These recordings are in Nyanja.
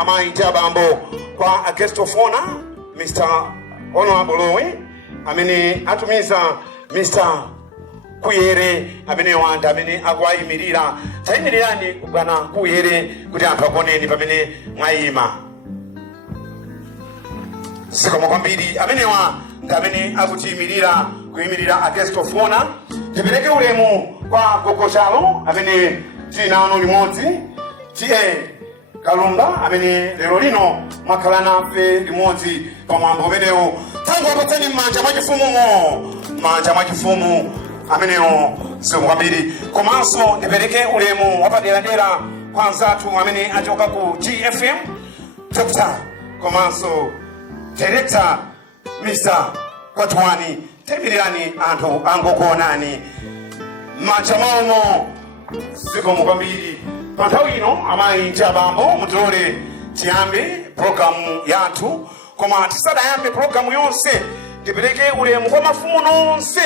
amaita bambo kwa Agestofona Mr. Honorable amene atumiza Mr. Kuyere amene wanda amene akwayimirira tayimirirani bwana Kuyere kuti anthu akoneni pamene mwayima. Zikomo kwambiri amenewa ndi amene akutiyimirira kuyimirira Agestofona. Tipereke ulemu kwa Gogochalo amene tinano limodzi tiye Kalumba amene lero lino mwakhala nafe limodzi pamwambo umenewu. Tangu apatseni m'manja mwa chifumu amenewo. Zikomo kwambiri. Komanso ndipereke ulemu wapaderadera kwa anzathu amene achoka ku GFM Dr. komanso Director Mr. Kwatwani. Temirirani anthu angokuonani m'manja mwawo. Zikomo kwambiri. Pa nthawi ino amayi ndi abambo mutilole tiyambe programu yathu, koma tisadayambe programu yonse tipereke ulemu kwa mafumu nonse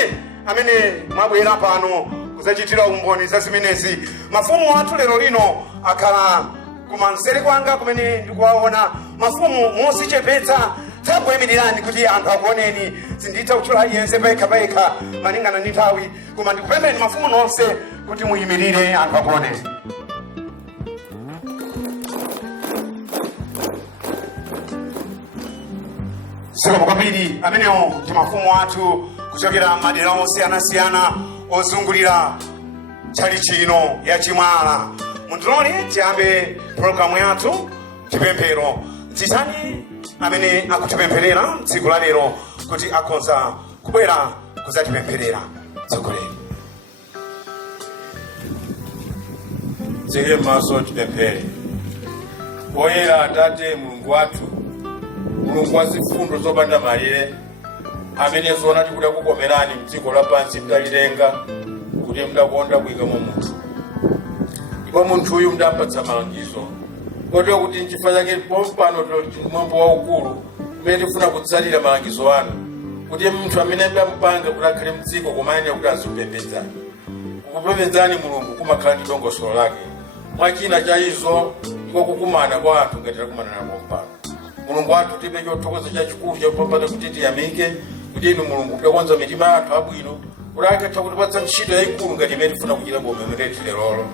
amene mwabwera pano kuzachitira umboni za zimenezi. Mafumu athu lero lino akhala kumanzere kwanga kumene ndikuwaona mafumu mosichepetsa. Tabwemirirani kuti anthu akuoneni sinditha kutchula yense payekha malingana ndi nthawi, koma ndikupempheni mafumu nonse kuti muyimirire anthu akuoneni. Zikomo kwambiri. Amenewo ndi mafumu athu kuchokera madera osiyanasiyana ozungulira chali chino ya Chimwala. Mundilole tiyambe programu yathu chipemphero. Dzitani amene akutipempherera tsiku la lero kuti akhoza kubwera kuzatipempherera. Tsogoleri. Tseke maso tipemphere. Oyera Atate Mulungu wathu, Mulungu wa zifundo zopanda malire, amene zona tikuda kukomerani mdziko lapansi mdalilenga kuti mdakonda kuyikamo munthu. Ndipo munthu uyu mdapatsa malangizo kotero kuti n'chifukwa chake pompano mwambo waukulu umene tifuna kutsalira malangizo anu, kuti munthu amene mdamupanga kuti akhale mdziko kumayenera kuti azipembedzani. Kukupembedzani Mulungu kumakhala ndi dongosolo lake. Mwachina cha izo ndiko kukumana kwa anthu ngati takumana nako mpano. Mulungu wathu tipe chothokoza chachikulu chakupambana kuti tiyamike kuti inu Mulungu mdakonza mitima yathu abwino kuti akatha kutipatsa ntchito yayikulu ngati imene tifuna kuchita pomwemereti lerolo.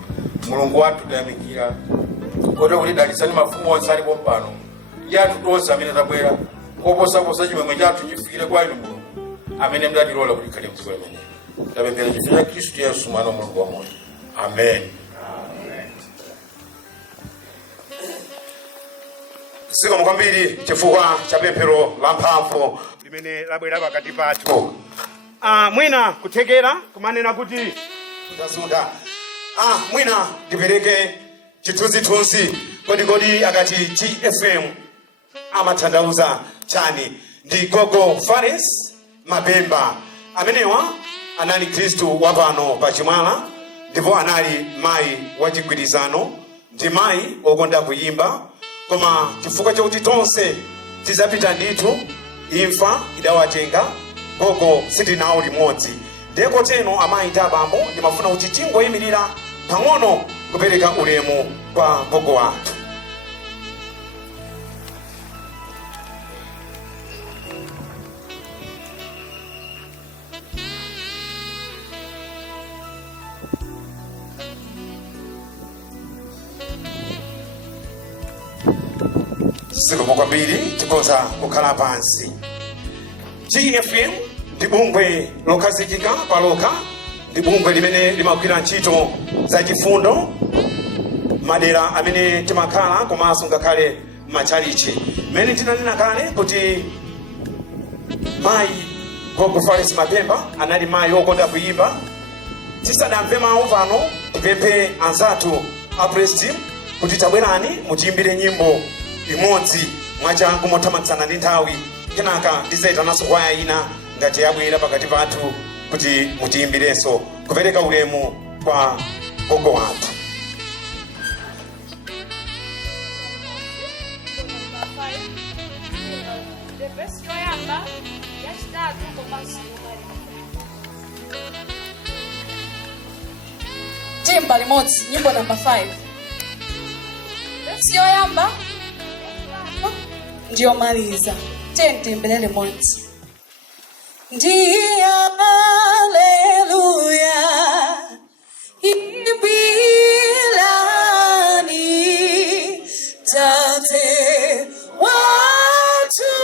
Mulungu wathu tayamikira kotero kuti dalisani mafumu onse alipo mpano ndi anthu tonse amene tabwera koposaposa chimwemwe chathu chifikire kwa inu Mulungu amene mdatilola kuti khale mdziko limeneli. Tapemphera chifukwa cha Khristu Yesu mwana wa Mulungu wamoyo. Amen. Zikomo kwambiri chifukwa cha pemphero la mphamvu limene labwera pakati pathu. Mwina kuthekera kumanena kuti tazunda. Mwina ndipereke chithunzithunzi kodi akati GFM amatanthauza chani. Ndi Gogo Fares Mabemba amenewa anali Khristu wapano pa Chimwala, ndipo anali mayi wachigwirizano, ndi mayi okonda kuyimba. Koma chifukwa chakuti tonse tizapita ndithu, imfa idawatenga, Gogo sitinawo limodzi. Ndeko teno amayi ndi abambo ndimafuna kuti tingoyimirira pang'ono kupereka ulemu kwa Gogo wathu. Zikomo kwambiri. Tikhoza kukhala pansi. GFM ndi bungwe lokhazikika palokha, ndi bungwe limene limagwira ntchito za chifundo madera amene timakhala komanso ngakhale machalichi. Mmene tinanena kale kuti mayi Gogo Fares Mabemba anali mayi okonda kuyimba. Tisadamve mawu pano tipemphe anzathu a Praise Team kuti tabwerani mutiyimbire nyimbo imodzi mwachangu mothamangitsana ndi nthawi, kenaka ndizaitananso kwaya ina ngati yabwera pakati pathu kuti mutiyimbirenso kupereka ulemu kwa Gogo wathu. Timba limodzi nyimbo namba 5. Verse yoyamba ndio maliza. Tembelele mwanzi. Ndia haleluya. Ibilani tate watu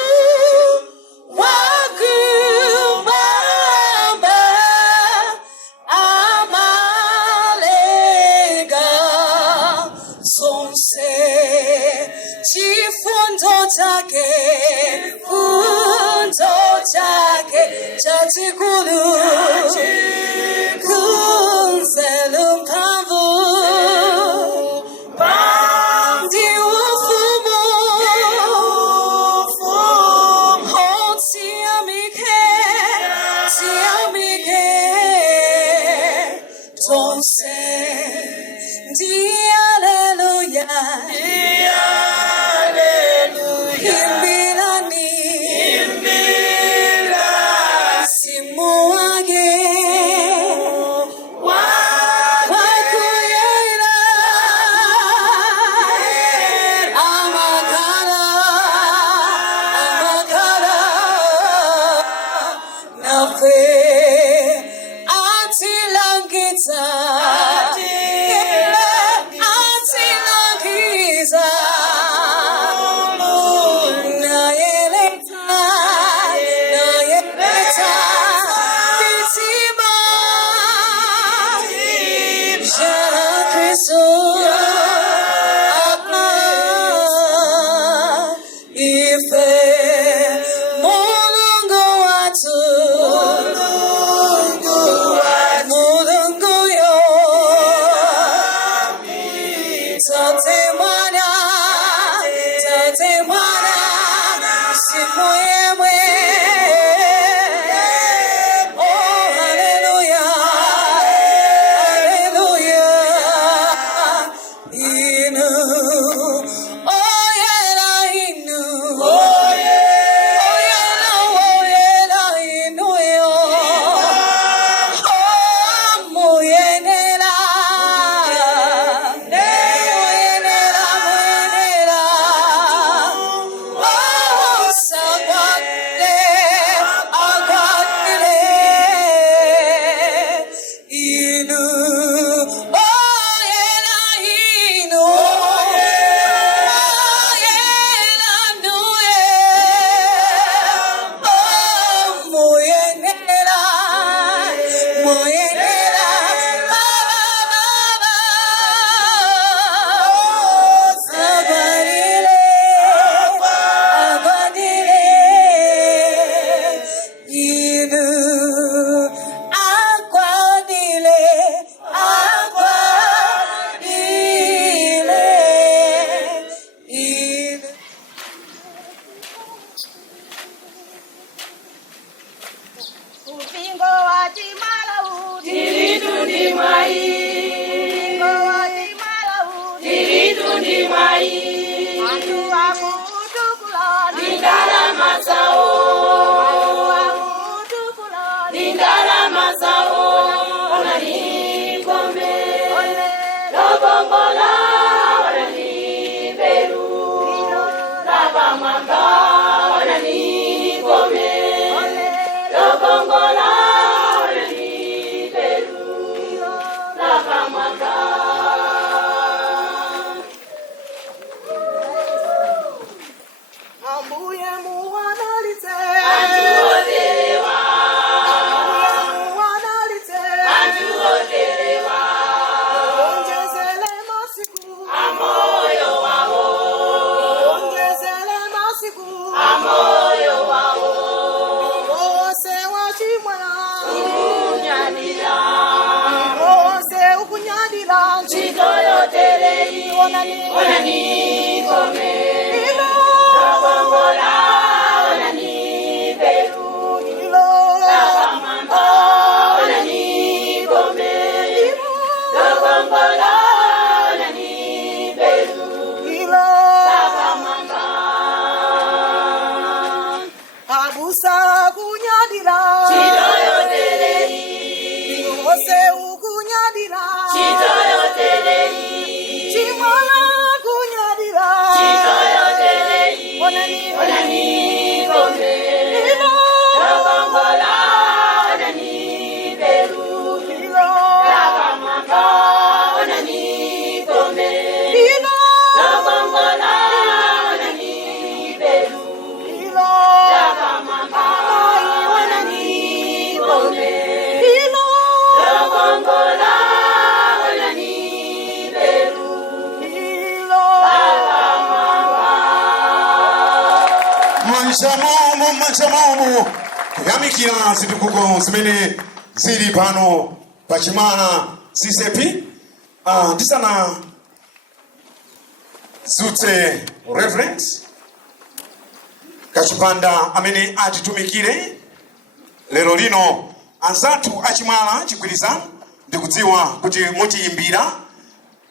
wakumamba amalega zonse chifundo chake chachikulu kunzelu mpamvu ndi ufumu tiamike zonse ndi haleluya. Chitoyo manja maumu kuyamikira zitukuko zimene zili pano pachimala CCP. Ndisana zutse Reverend Kachipanda amene atitumikire lero lino. Anzathu achimala chigwirizano ndikudziwa kuti mutiyimbira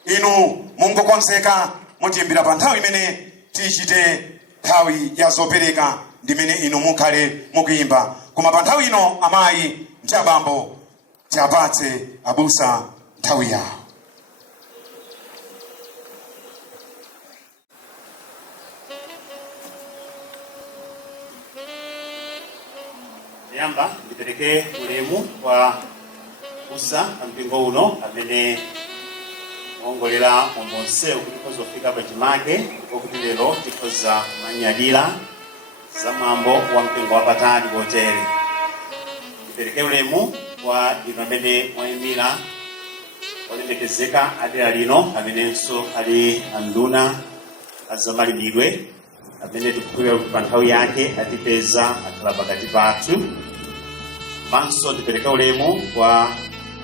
inu mungokonzeka mutiyimbira pa nthawi imene tichite nthawi ya zopereka ndimene inu mukhale mukuyimba. Koma pa nthawi ino amayi ndi abambo tiapatse abusa nthawi yawo. Yamba ndipereke ulemu kwa usa mpingo uno amene ongolera ombonse kuti kozofika pa chimake kuti lero tikoza manyadira za mwambo wa mpingo wapatali botere. Ndipereke ulemu kwa ino amene mwayimira olemekezeka adera lino amenenso ali anduna azamalimidwe amene tikukhulupirira kuti pa nthawi yake atipeza akhala pakati pathu. Manso ndipereka ulemu kwa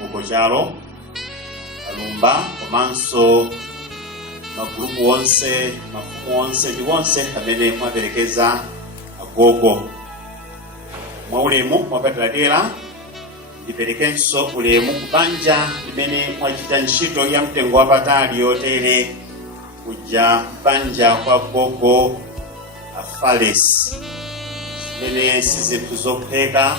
Ukochalo alumba komanso magrupu onse mafumu onse ndi onse amene mwaperekeza agogo. Mwa ulemu mwapaderadera ndiperekenso ulemu kubanja limene mwachita ntchito ya mtengo wapatali yotere kuja banja kwa gogo Afales mene sizinthu zopheka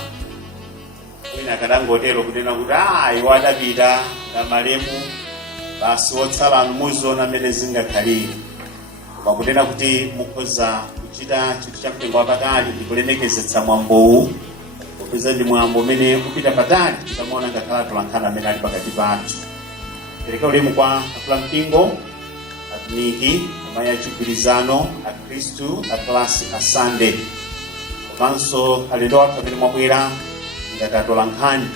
wina kadangotero kunena kuti iwo adapita na malemu basi wotsala muzo na mene zingakhalire. Koma kunena kuti mukhoza kuchita chinthu cha mtengo wapatali ndikulemekezetsa mwambowu popeza ndi mwambo umene kupita patali tikamuona ngakhala tolankhana amene ali pakati pathu. Pereka ulemu kwa akula mpingo, atumiki, amayi achigwirizano, akhristu, aklasi asande komanso alendo athu amene mwabwera ngakatolankhani.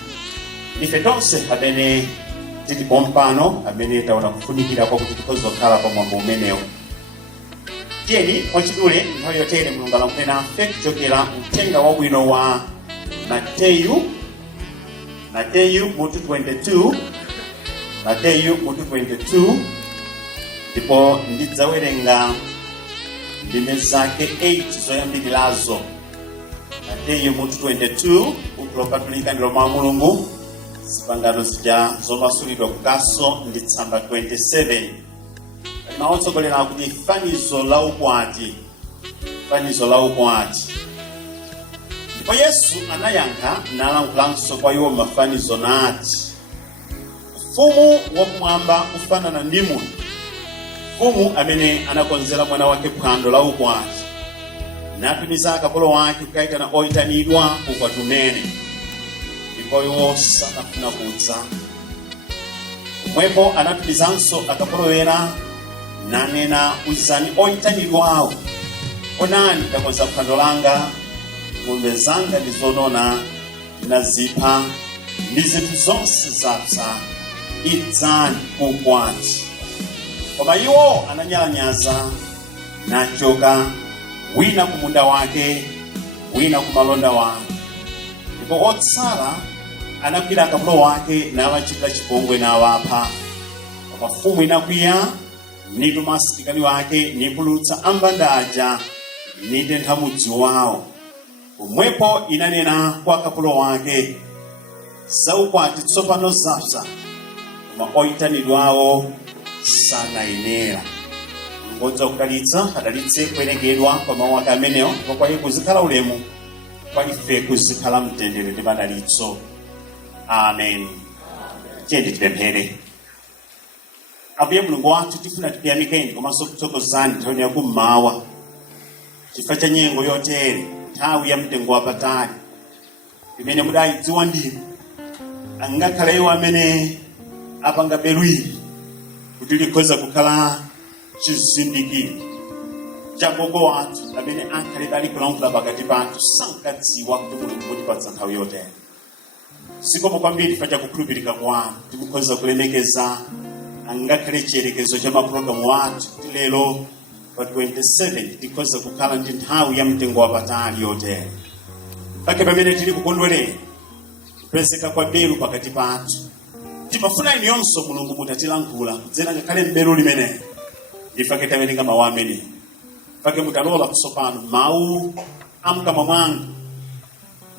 Ife tonse amene tili pompano amene taona kufunikira kwa kuti tikozokhala pa mwambo umenewu. Tiyeni mwachidule nthawi yotere mulungu alankhule nafe kuchokera uthenga wabwino wa Mateyu mutu 22 ndipo ndidzawerenga ndime zake 8 zoyambirirazo. Mateyu mutu 22 ukulopatulika ndilo mwa mulungu zipangano zija zomasulidwa kukaso ndi tsamba 27. Maotsogolera kuti fanizo la ukwati. Ndipo Yesu anayankha nalankhulanso kwa iwo mafanizo nati, ufumu wakumwamba ufanana ndi munthu mfumu amene anakonzera mwana wake phwando la ukwati. Natumiza akapolo wake kukayitana oyitanidwa ukwati umene, ndipo iwo sanafuna kudza. Pomwepo anatumizanso akapolo ena nanena, uzani oyitanidwawo, onani ndakonza phwando langa, ng'ombe zanga ndi zonona ndinazipha ndi zinthu zonse zapsa, idzani ukwati. Koma iwo ananyalanyaza nachoka, wina ku munda wake, wina ku malonda wake. Ndipo otsala anakwira akapolo wake nawachitira chipongwe nawapha. Koma mfumu inakwiya nituma asilikali wake nipulutsa ambanda aja nitentha mudzi wawo. Pomwepo inanena kwa akapolo wake, zaukwati tsopano zapsa, koma oyitanidwawo sanayenera. Ngodza kudalitsa adalitse kuwerengedwa kwa mawu ake amenewo, ndipo kwa iye kuzikhala ulemu, kwa ife kuzikhala mtendere ndi madalitso. Amen. Tiyeni tipemphere. Ambuye Mulungu wathu tifuna tikuyamikeni komanso kuthokozani nthawi yakummawa chifukwa cha nyengo yotere, nthawi ya mtengo wapatali imene mudayidziwa ndinu, angakhale iwo amene apanga belwiri kuti likhoza kukhala chizindikiro cha gogo wathu amene akhale bali kulankhula pakati pathu sankadziwa kuti Mulungu mutipatsa nthawi yotere. Zikomo kwambiri chifukwa cha kukhulupirika kwanu tikukhoza kulemekeza angakhale chiyerekezo cha mapulogalamu athu kuti lero pa 27 tikhoza kukhala ndi nthawi ya mtengo wapatali yotere. pake pamene tili kukondwerera kupezeka kwa beru pakati pathu. Timafuna iniyonso Mulungu mutatilankhula kudzera ngakhale m'beru limeneli. Ifake tawerenga mawu amenewa. Pake mukalola tsopano mawu amkamwa mwanga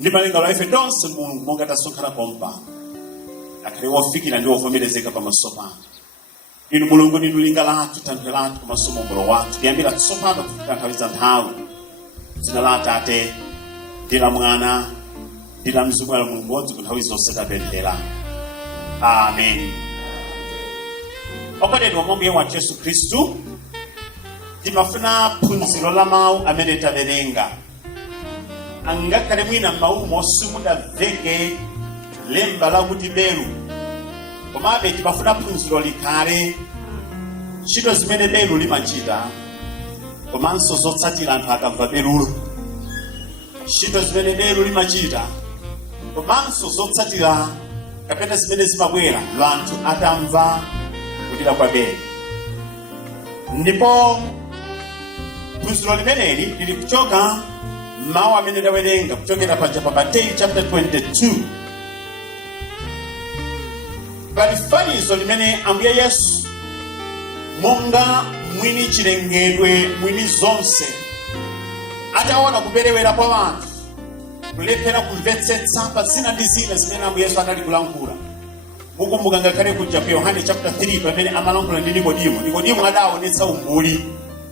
ndi malingaliro a ife tonse Mulungu monga tasonkhana pompa akhale wofikira ndi wovomerezeka pamaso pano. Inu Mulungu ndinu linga lathu, thanthwe lathu komanso mombolo wathu, kuyambira tsopano kufikira nthawi za nthawi. Dzina la Atate ndi la Mwana ndi la Mzimu Woyera Mulungu mmodzi ku nthawi zonse tapemphera. Amen. Okondedwa mwa Mbuye wathu Yesu Khristu, timafuna phunziro la mawu amene tawerenga. Angakhale mwina m'mawumo simudamveke lemba lakuti beru, komabe timafuna phunziro likhale ntchito zimene beru limachita, komanso zotsatira anthu akamva berulo. Ntchito zimene beru limachita, komanso zotsatira kapena zimene zimabwera anthu atamva kulira kwa beru. Ndipo phunziro limeneli lili kuchoka mawu amene tawerenga kuchokera paja pa Mateyu chapter 22. Pali fanizo limene Ambuye Yesu monga mwini chilengedwe, mwini zonse, ataona kuperewera kwa anthu, kulephera kumvetsetsa pa zina ndi zina zimene Ambuye Yesu anali kulankhula. Mukumbuka ngakhale kuja pa Yohane chapter 3 pamene amalankhula ndi Nikodimo. Nikodimo adaonetsa umbuli.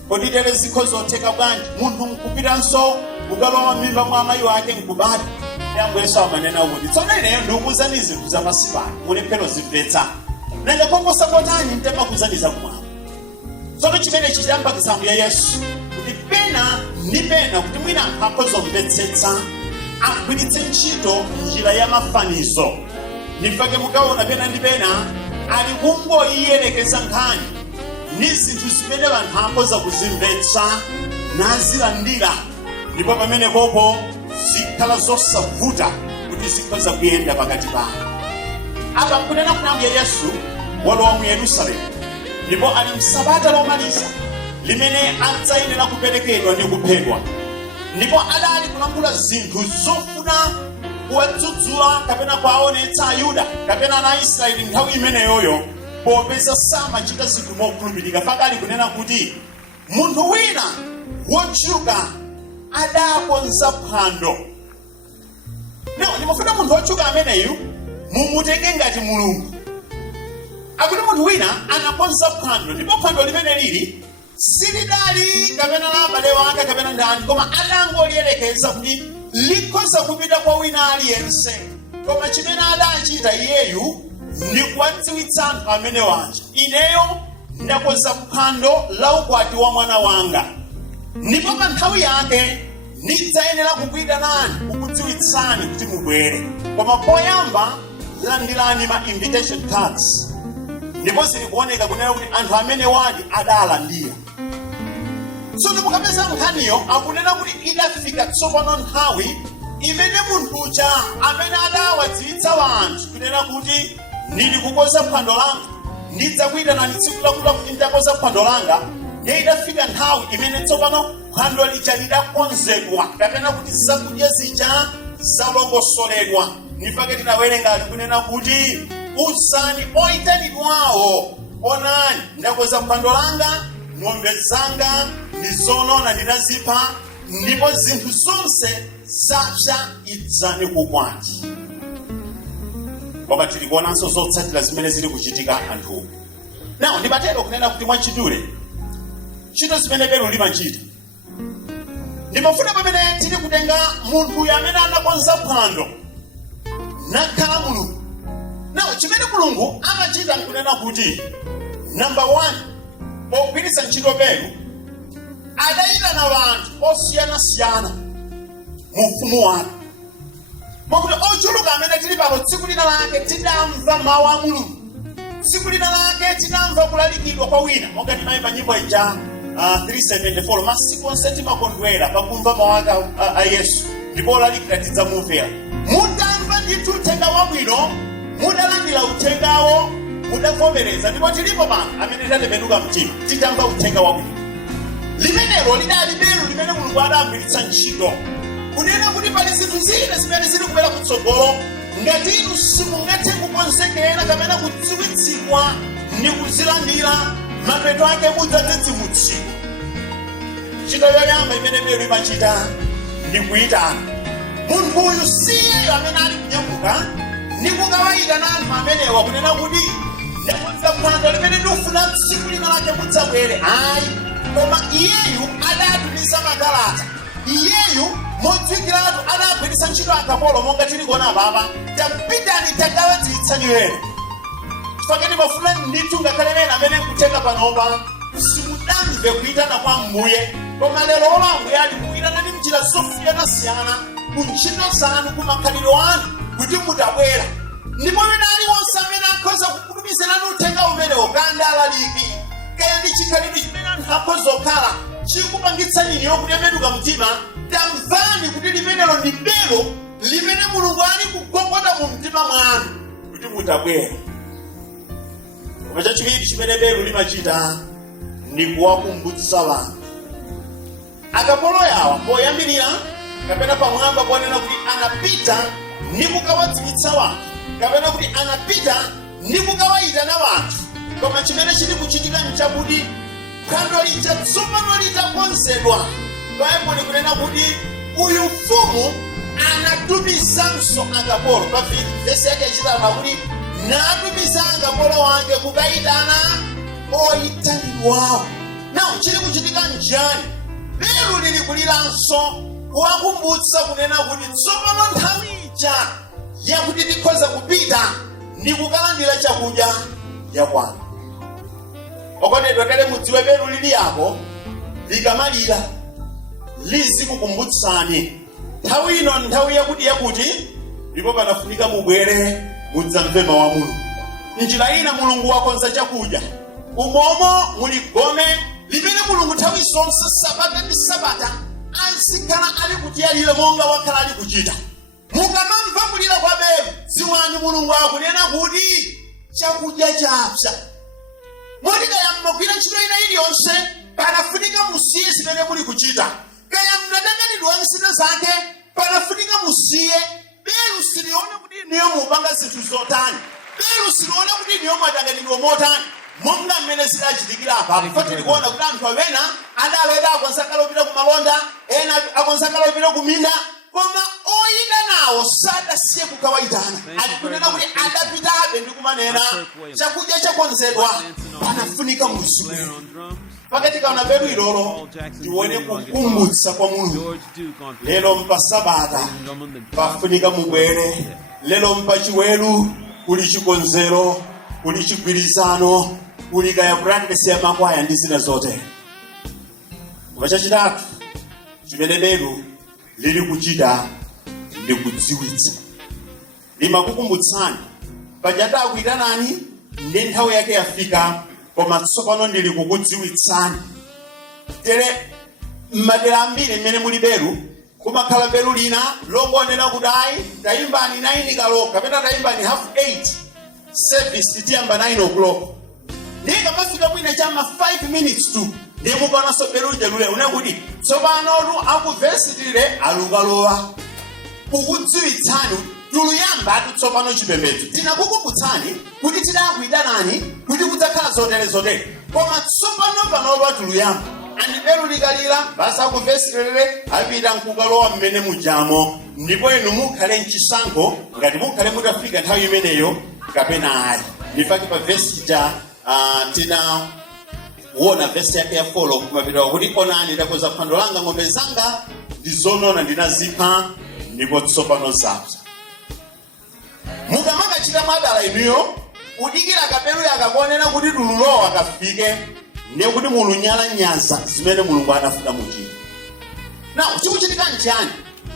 Kodi tere zikhoza zotheka bwanji munthu nkupitanso kukalowa m'mimba mwa amayi wake nkubala? Ambuye Yesu amanena kuti tsono ineyo ndikuwuzani zinthu zamasipano mulephero zimvetsa. Nanga koposa kotani mtema kuzaniza kumwamba. Tsono chimene chidambakitsa Ambuye Yesu kuti pena ndi pena kuti mwina akhoza kumvetsetsa agwiritse ntchito njira ya mafanizo. Ndifake mukaona pena ndi pena ali kungoyelekeza nkhani ndi zinthu zimene anthu akhoza kuzimvetsa nazilandira, ndipo pamene popo zikhala zosavuta kuti zikhoza kuyenda pakati pano. Apa nkunena kuti Ambuye Yesu walowa mu Yerusalemu, ndipo ali msabata lomaliza limene adzayenera kuperekedwa ndi kuphedwa. Ndipo adali kulankhula zinthu zofuna kuwadzudzula kapena kuwaonetsa Ayuda kapena ana Aisraeli nthawi imeneyoyo popeza samachita zinthu mokhulupirika. Pakali kunena kuti munthu wina wotchuka adakonza phwando. Ndimafuna munthu wotchuka ameneyu mumutenge ngati Mulungu. Akuti munthu wina anakonza phwando, ndipo phwando limene lili silidali kapena la abale wake kapena ndani, koma adangoliyelekeza kuti likhoza kupita kwa wina aliyense. Koma chimene adachita iyeyu ndi kuwadziwitsa anthu amene wanja, ineyo ndakonza phwando la ukwati wa mwana wanga, ndipo pa nthawi yake ndidzayenera kukuyitana kukudziwitsani kuti mubwere. Koma poyamba landirani ma invitation cards. Ndipo zili kuoneka kunena kuti anthu amene wadi adalandira. Tsono mukapeza nkhaniyo akunena kuti idafika tsopano nthawi imene munthu uja amene adawadziwitsa anthu kunena kuti ndili kukonza phwando langa, ndidzakuyitanani tsiku lakuti kuti ndakonza phwando langa, ndiye idafika nthawi imene tsopano phwando lija lidakonzedwa kapena kuti zakudya zija zalongosoledwa. Ndifake tinawerenga kunena kuti uzani oyitanidwawo, onani ndakonza phwando langa, ng'ombe zanga ndi zonona ndinazipha, ndipo zinthu zonse zapsa, idzani kukwati. Koma tili kuonanso zotsatira zimene zili kuchitika anthu. Nawo ndimatero kunena kuti mwachidule ntchito zimene beru limachita. Ndimafuna pamene tili kutenga munthu amene anakonza phwando nakhala Mulungu. Nawo chimene Mulungu amachita nkunena kuti number 1, pogwiritsa ntchito beru adayitana anthu osiyanasiyana mu ufumu wake. Mwakuti ochuluka amene tili pano tsiku lina lake tidamva mawu a Mulungu, tsiku lina lake tidamva kulalikidwa kwa wina, monga timayimba nyimbo ija 374, masiku onse timakondwera pakumva mawu a Yesu, ndipo olalikira tidzamumvera. Mutamva ndithu uthenga wabwino, mudalandira uthengawo, mudavomereza, ndipo tilipo pano amene tatembenuka mtima titamva uthenga wabwino. Limenelo lidali beru limene Mulungu adagwiritsa ntchito kunena kuti pali zinthu zina zimene zili kubwera kutsogolo ngati inu simungathe kukonzekera kapena kudziwitsidwa ndi kuzilandira mapeto ake mudzadzidzimutsidwa. Ntchito yoyamba imene Beru imachita ndi kuyitana munthu uyu siye amene ali kunyamuka ndi kukawayitana anthu amenewa kunena kuti ndakudza phwando limene ndikufuna tsiku lina lake mudzabwere. Ayi, koma iyeyu adatumiza makalata. Iyeyu modziwikiratu adagwiritsa ntchito akapolo monga tili kuona papa. Tapitani takawadziwitsani wena. Chifukwa ndimafuna ndithu ngakhale ena amene nkutenga panopa simudamve kuyitana kwa Mbuye, koma lero ola Ambuye ali kuyitana ndi njira zosiyanasiyana ku ntchito zanu, ku makhalidwe anu kuti mutabwera. Ndipo wina aliwonse amene akhoza kukutumizirani uthenga umenewo kandalaliki kaya ndi chikhalidwe chimene anthu akhoza kukhala chikupangitsani iniyo kutembenuka mtima, tamvani kuti limenelo ndi belo limene Mulungu ali kugogota mu mtima mwanu kuti mutabwera. Koma chachiwiri chimene Beru limachita ndi kuwakumbutsa wanthu. Akapolo yawa poyambirira kapena pamwamba kuonena kuti anapita ndi kukawadziwitsa wanthu, kapena kuti anapita ndi kukawayitana wanthu. Koma chimene chili kuchitika nchakuti phwando lija tsopano litakonzedwa, Baibulo kunena kuti uyu mfumu anatumizanso akapolo. Pa vesi yake yachitatu kuti natumiza akapolo wake kukayitana oyitanidwawo. Nawo chili kuchitika njani? Beru lili kuliranso kuwakumbutsa kunena kuti tsopano nthawi ija yakuti tikhoza kupita ndi kukalandira chakudya yakwanu. Okondedwa, tale mudziwe Beru lili yako likamalira lizikukumbutsani nthawi ino nthawi yakuti ndipo panafunika mubwere mudzamve mawu a Mulungu. Njira ina Mulungu wakonza chakudya, umomo muli gome limene Mulungu nthawi zonse sabata ndi sabata azikhala ali kutiyalira monga wakhala ali kuchita. Mukamamva kulira kwa Beru, dziwani Mulungu akunena kuti chakudya chapsa. Moti kaya mmagwira ntchito ina iliyonse panafunika musiye zimene muli kuchita. Kaya mnadanganidwa nsina zake panafunika musiye. Beru silione kuti niyo mupanga zinthu zotani. Beru silione kuti niyo mwadanganidwa motani. Monga mmene zidachitikira apa. Fati likuona kuti anthu awena adaleka akonsakala upita ku malonda, ena akonsakala upita ku minda, koma oyita nawo sadasiye kukawayitana. Alikunena kuti adapita abe ndi kumanena chakudya chakonzedwa panafunika musiye. Pakati kaona Beru ilolo tione kukumbutsa kwa Mulungu. Lero mpa sabata pafunika mubwere. Lero mpa chiweru kuli chikonzero, kuli chigwirizano, kuli kaya practice ya makwaya ndi zina zote. Koma chachitatu chimene Beru lili kuchita ndi kudziwitsa. Limakukumbutsani pajata akuyitanani ndi nthawi yake yafika, koma tsopano ndili kukudziwitsani. Tere madera ambiri mmene muli Beru kumakhala Beru lina longonena kuti ayi tayimbani 9 kaloka kapena tayimbani half 8 service tiyamba 9 o'clock. Ndiye kamafika mwina chama 5 minutes tu ndiye mukanaso Beru jelule unakuti tsopano akuvesitire alukalowa kukudziwitsani. Tuluyamba atutsopano chipembedzo tinakukumbutsani kuti tidakuyitanani kuti kudzakhala zotere. Koma tsopano panopa tuluyamba andi Beru likalira basa akuvesitire apita nkukalowa mmene mujamo, ndipo inu mukhale mchisankho ngati mukhale mutafika nthawi imeneyo kapena ayi. Ndifaki pa vesi ja tina uona vesi yake ya follow kumapita kuti onani ndakoza phwando langa ng'ombe zanga ndizonona ndinazipha ndipo tsopano zapsa. Mukamakachita mwadala inuyo udikira Beru yakakuonena kuti tululowa akafike ndiye kuti mulunyala nyanza zimene Mulungu adafuna muchita. Nawo chikuchitika nchani?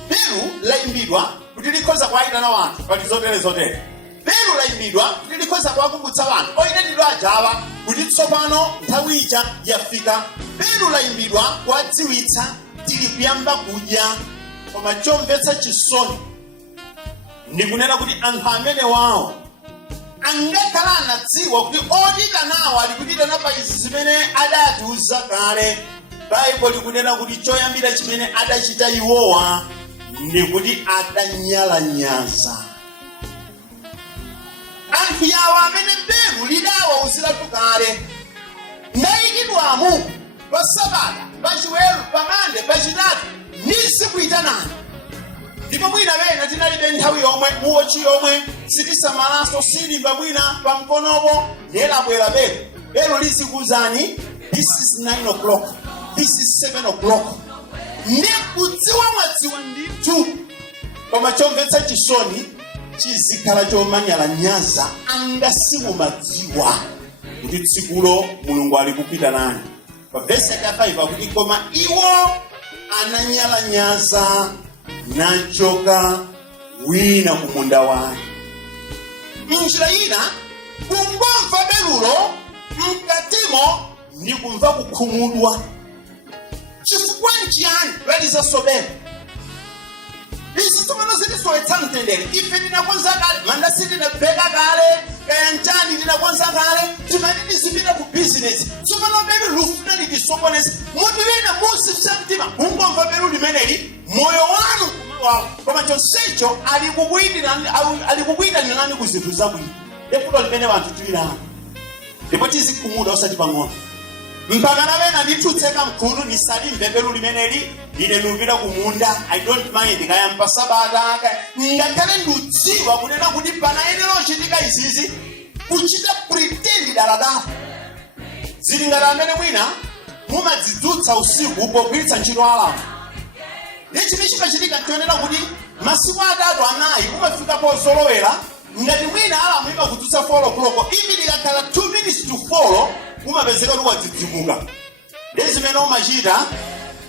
Beru laimbidwa kuti likhoza kuwayitana wanthu pali zotere. Beru laimbidwa kuti likhoza kuwakumbutsa wanthu oyitanidwa ajawa kuti tsopano nthawi ija yafika. Beru laimbidwa kuwadziwitsa tili kuyamba kudya. Koma chomvetsa chisoni ndikunena kuti anthu amene wawo angakhala anadziwa kuti odita nawo ali kudita napa izi zimene adatiuza kale. Baibulo likunena kuti choyambira chimene adachita iwowa ndikuti adanyalanyaza anthu yawo amene beru lidawa uzilatu kale nayikidwamu pa sabata pachiweru pamande pachitatu nisikuyitanani ndipo mwina bena tinalibe nthawi yomwe muwochi yomwe sitisamalaso silimba mwina pamkonopo nelabwera beru lizikuzani this is 9 o'clock, this is 7 o'clock. Nekudziwa mwadziwa ndithu koma chomvetsa chisoni chizikhala chomanyalanyaza anga simumadziwa kuti tsikulo mulungu ali kupita nani. Pa vesi ya 5 akuti koma iwo ananyalanyaza nachoka wina kumunda wake. Njira ina kungomva berulo mkatimo ni kumva kukhumudwa. Chifukwa nchiyani baliza sobera isi tumano zitisowetsa mtendere ife ndinakonza kale mandasi ndinabheka kale kaya nchani ndinakonza kale timanini zipita ku business tsopano beru lufuna lidisokoneza munthu wina musipsa mtima ungomva beru limeneli moyo wanu koma chonsecho alikukuyitanirani ku zinthu zabwino lefulo limene wanthu tililamo ndipo tizikhumudwa osati pang'ono mpaka navena ndithutseka mkhulu nisalimve beru limeneli ine nupita kumunda I don't mind kaya mpasabata ngakhale ndudziwa kunena kuti panayenera uchitika izizi kuchita pretend daladala zili ngati amene mwina mumadzidzutsa usiku pogwiritsa ntchito alamu nechimene chimachitika ntionera kuti masiku 3-4 kumafika pozolowera ngati mwina alamu imakudzutsa 4 o'clock ivi likakhala 2 minutes to 4 kumapezeka kuti wadzidzimuka ndezimene umachita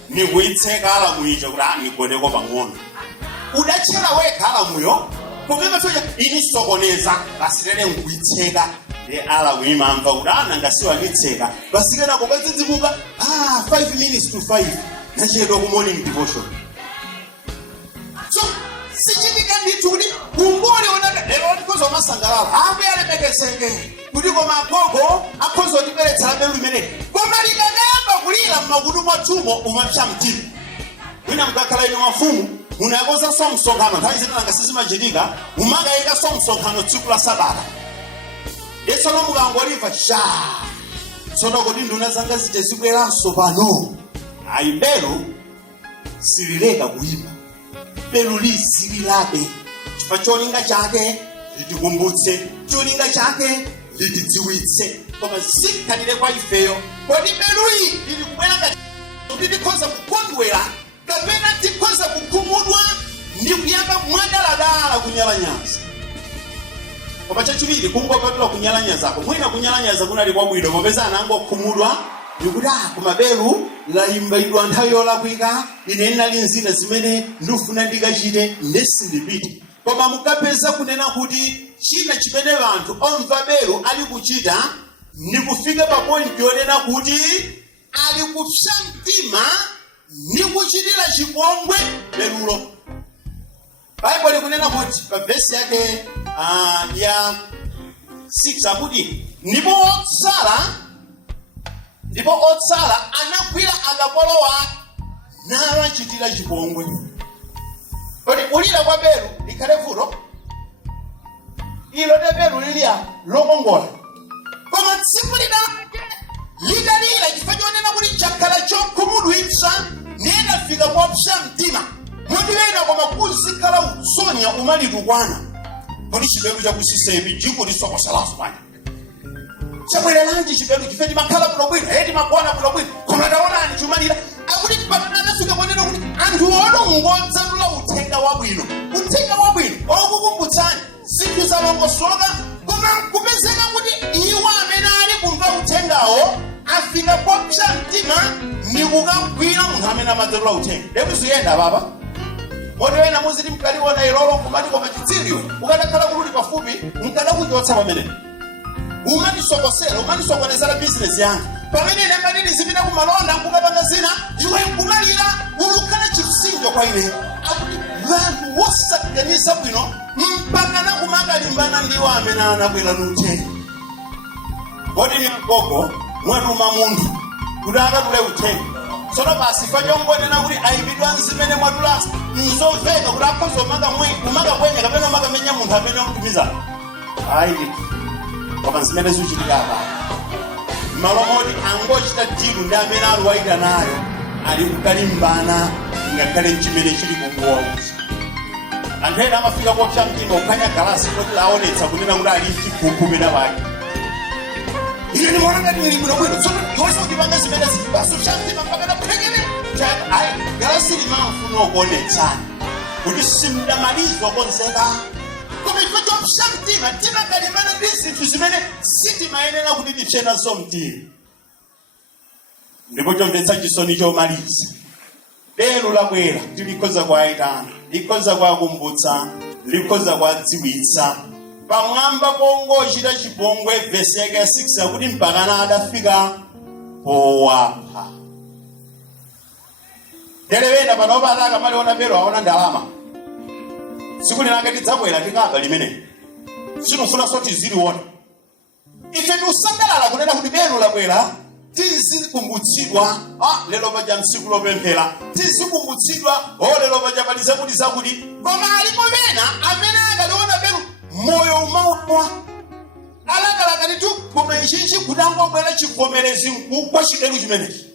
ni kuitseka alamu ija kuti nigoneko pang'ono udatchera wekha alamuyo kumene soja inisokoneza basirene nkuitseka ndi alamu imamva kuti nangasiwa nitseka basikena kokadzidzimuka 5 minutes to 5 nachedwa ku morning devotion. So sichitika ndithu kuti kungole onaka lero ndikozo masangalala ambe alemekezeke kuti koma agogo akhoza kutibweretsera beru limeneli koma likakayamba kulira mmakutu mwathumo umapsa mtima mwina mukakhala ino mafumu munayakoza so msonkhano nthawi zina nanga sizimachitika umakayika so msonkhano tsiku la sabata yetsono mukangolimva tsono kuti nduna zanga zija zibweranso pano ayi beru silileka kuyimba beru lisililabe chifukwa cholinga chake litikumbutse cholinga chake litidziwitse koma sikhalire kwa ifeyo kodi beruyi lili kubwera ngati kuti tikhoza kukondwera kapena tikhoza kukhumudwa ndi kuyamba mwadaladala kunyalanyaza. Koma chachiwiri kungopatula kunyalanyazako mwina kunyalanyaza kunali kwabwino popeza anangokhumudwa ndikuti koma beru layimbaidwa nthawi yolakwika ine ndinali nzina zimene ndifuna ndikachite ndesindipite. Koma mukapeza kunena kuti china chimene vanthu omva beru ali kuchita ni kufika pa point yonena kuti ali kupsa mtima ni kuchitira chipongwe berulo. Bible kunena kuti pa verse yake ya 6 akuti ndipo otsala anagwira akapolo wake nawachitira chipongwe. Kodi kulira kwa beru likhale vuto ilo de beru lilia lokongola koma tsiku lidalira chifukwa chonena kuti chakhala chokhumudwitsa niyendafika popsa mtima munthu wena koma kuzikhala utsonya umalitukwana kodi chiberu chakusisepi chikutisokosalaso panja chabwereranji chiberu chife timakhala bwinobwino timagona bwinobwino koma taonani chumalira akuti patana anafika ponena kuti anthu olongodzadula uthenga wabwino okukumbutsani zinthu zalongosoka koma kupezeka kuti iwo amene ali kumva uthengawo afika popsa mtima ndi kukagwira munthu amene amadzadula uthenga ndekuziyenda papa moti wena muziti mkaliona ilolo kumati koma chitsirio ukadakhala kuti pafupi mkadakuchotsa pamene umatisokonezera business yanga pamene ine madini zipita kumalonda nkukapanga zina iwe nkumalira ulukhala chisinjo kwa ine akuti vanthu wosaganiza bwino mpaka nakumakalimbana ndiwo amene anabwera n'uthenga. Kodi ni mgogo mwatuma munthu kuti akatule uthenga Sono basi fanyongone na kuri aibidwa nzimene mwadulasa nzoveka kuti akhoza umaga kwenye kapena umaga menya munthu amene amtumiza ayi koma nzimene zuchitika apa malomodi angochita dilu ndi amene aluwaida nayo ali kukalimbana ngakhale chimene chili kungowa uchi anthu ena amafika kopsa mtima kukhanya galasi kuti aonetsa kunena kuti ali chikukumira wake ine nimeona ngati nilibwino bwino tsono yonse ukipanga zimene zibaso chamtima mpaka naphekele ayi galasi limamfuna okuonetsana kuti simdamalizwa konzeka koma ife chopsa mtima timakalimana ndi zinthu zimene sitimayenera kuti tipsenazo mtima ndipo chomvetsa chisoni chomaliza lero labwera tilikoza kwaitana likoza kwakumbutsa likoza kwadziwitsa pamwamba pongochita chipongwe vesi yake ya 6 yakuti mpakana adafika powapha telewena panopa ataka maliona bero aona ndalama siku linake tidzabwera tikaba limene sinufuna soti ziliona ife tiusangalala kunena kuti bero labwera tizikumbutsidwa lelo paja msiku lopemphera tizikumbutsidwa lelo paja paliza kuti zakuti koma alipo mena amene akaliona bero moyo umawa alakalakani tu koma ichinchi kudangobwera chivomerezi mkugwa chidelu chimenechi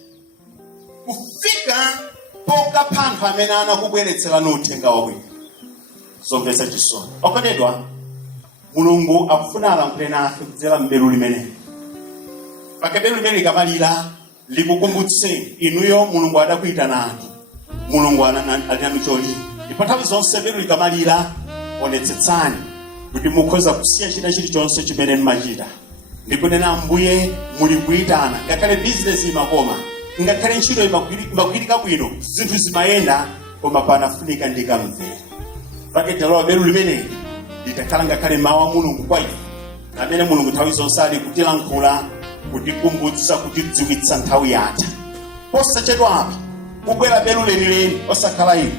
kufika poka panthu amene anakubweretsera uthenga wabwino zomvetsa chisoni okondedwa mulungu akufuna alankhule nafe kudzera m'belu limeneli pake belu limene likamalira likukumbutseni inuyo mulungu adakuyitanani mulungu alinanu cholinga ndipo nthawi zonse belu likamalira onetsetsani kuti mukhoza kusiya china chilichonse chimene mmachita ndikunena ambuye muli kuyitana ngakhale bizinesi imakoma ngakhale ntchito imagwirika bwino zinthu zimayenda koma panafunika ndikamvera pake talowa belu limeneli litakhala ngakhale mawu a mulungu kwa ife amene mulungu nthawi zonse ali kutilankhula kutikumbutsa kutidziwitsa nthawi yatha posachedwa apa kubwera belu lenileni osakhala ino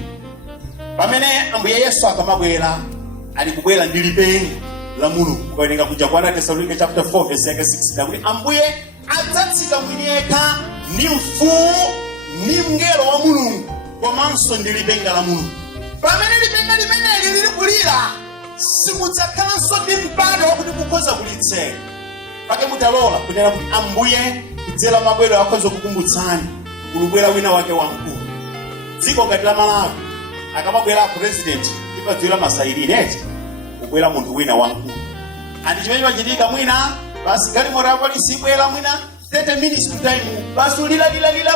pamene ambuye yesu akamabwera ali kubwera ndi lipenga la mulungu kuwerenga kuja kwa Tesalonika chapter 4 verse yake 6 ndakuti ambuye adzatsika mwini yekha ndi mfuwu ndi mngelo wa mulungu komanso ndi lipenga la mulungu pamene lipenga limeneli lili kulira simudzakhalanso ndi mpata wakuti mukhoza kulitseka pake mutalola kunena kuti ambuye kudzera mabwero akhoza kukumbutsani kulubwera wina wake wamkulu dziko ngati la Malawi akamabwera president ipadziwira masairine eti kubwera munthu wina wamkulu andi chimene pachitika mwina basi galimoto ya polisi ibwera mwina 30 minutes to time basi ulila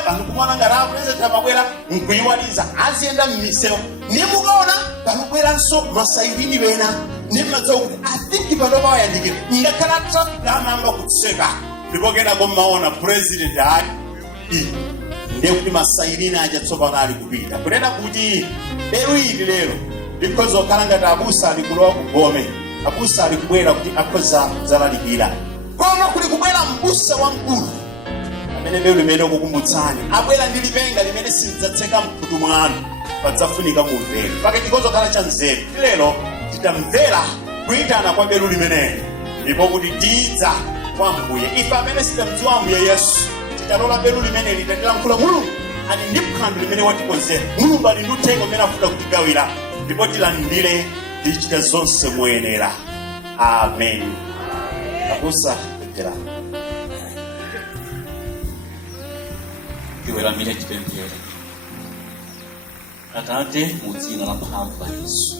vanhu kumwana ngati president amabwera mkuyiwaliza aziyenda mmisewu nimukaona panobweranso masairini wena nimadzawo kuti athink panopa wayandikira ngakhala traffic amamba kutseka ndipo kenako mmaona president ati ndekuti masairini aja tsopano ali kupita kunena kuti lero ili lero because okhala ngati abusa ali kulowa kugome abusa ali kubwera kuti akhoza kudzalalikira koma kuli kubwera mbusa wamkulu amene lero limene kukumbutsani abwera ndi lipenga limene silidzatseka mkhutu mwanu padzafunika mumvere pake chikozokhala cha nzeru lero titamvera kuyitana kwa belu limeneli ndipo kuti tidza kwa mbuye ife amene sitamdziwa mbuye yesu titalola belu limeneli tatilankhula mulungu ali ndi phwando limene watikonzera mulungu ali ndi uthenga umene afuna kutigawira ndipo tilandire tichite zonse moyenera amen abusa pemphera tiweramire tipemphere Atate mu dzina la mphamvu la Yesu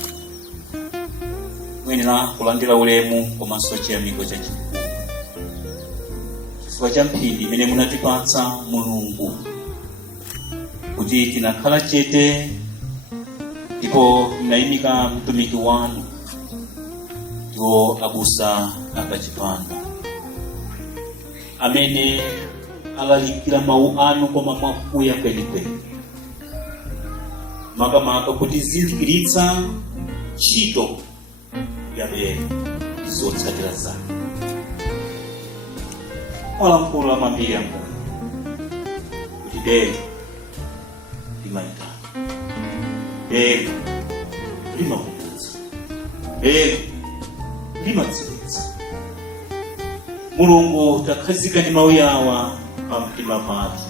muyenera kulandira ulemu komanso chiyamiko chachikulu chifukwa cha mphindi imene munatipatsa mulungu kuti tinakhala chete ndipo mnayimika mtumiki wanu ndiwo abusa apachipanda amene alalikira mawu anu koma mwakuya kwenikweni makamaka kuti zindikiritsa ntchito ya belu zotsatira zake mwalankhulu amambiri ambuye kuti belu limayitana belu limakumbutsa belu limadziwitsa mulungu takhazika ndi mawu yawa pa mtima pathu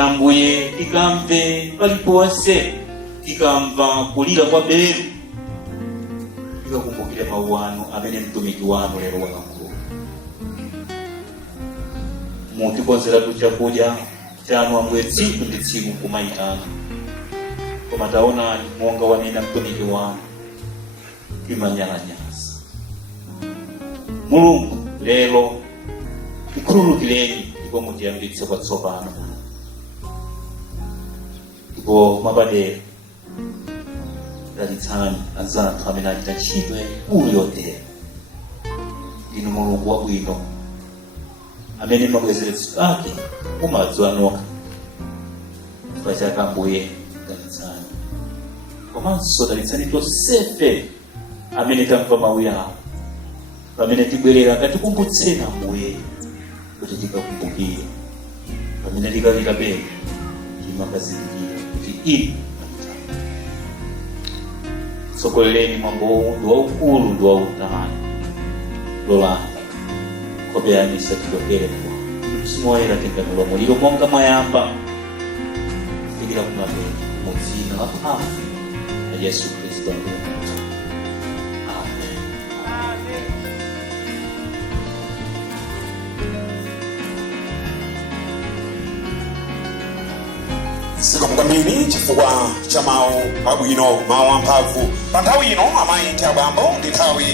Tambuye tikamve paliponse, tikamva kulira kwa beru, tikakumbukire mawu anu amene mtumiki wanu lero walankhula. Mutikonzeratu chakudya chanu Ambuye tsiku ndi tsiku kumayitana, koma taonani monga wanena mtumiki wanu timanyalanyaza. Mulungu lero tikhululukireni ndipo mutiyambitse kwatsopano. Ndipo mabadera dalitsani anzathu amene achita ntchito yayikulu yotere. Inu Mulungu wabwino amene mabwezeretso ake mumadziwa nokha. Chifukwa chake Ambuye dalitsani, komanso dalitsani tonsefe amene tamva mawu yawo, pamene tibwerera ngatikumbutseni Ambuye kuti tikakumbukire, pamene tikalira belu timakazindikira kuti inu mwatitana. Tsogolereni mwambo ndi waukulu ndi wautali. Lolani nkhope yanu isatidokere kwa Mzimu Woyera tembenulo muliro monga mwayamba kufikira kumapeto, mu dzina la mphamvu la Yesu Khristu Ambuye wathu. Amen. Zikomo kwambiri chifukwa cha mawu abwino, mawu amphamvu. Pa nthawi ino amayi ndi abambo, ndi nthawi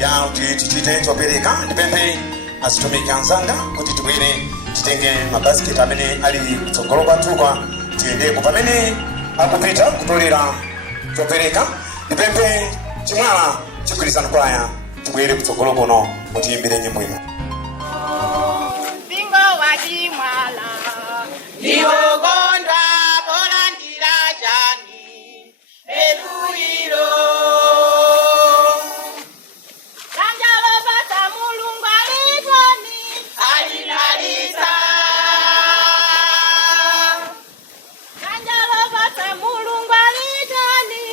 ya kuti tichite chopereka. Ndipemphe azitumiki anzanga kuti tibwere titenge mabasiketi amene ali kutsogolo kwathuka tiyendeko pamene akupita kutolera chopereka. Ndipemphe chimwala chigwirizano kwaya tibwere kutsogolo kuno mutiyimbire nyimbo ino. Bingo wa chimwala ndiwokondwa polandira chani beluiro kanjalo pata Mulungu alitoni alinalisa kanjalo pata Mulungu alitoni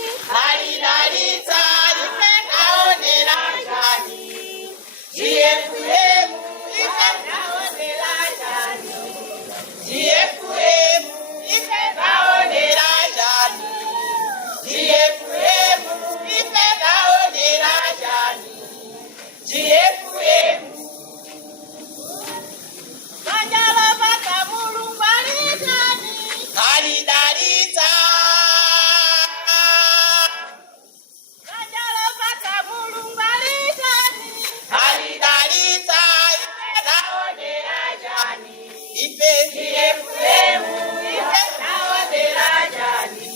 alinalisa ipekaonera chani jiefuremu ipekaonera chani jiefuremu ipekaonera chani jiefuremu ipekaonera chani jiefuremu kanjalo pata Mulungu alitoni alidalitsa kanjalo pata Mulungu alitoni alidalitsa ipekaonera chani jiefuremu ipekaonera chani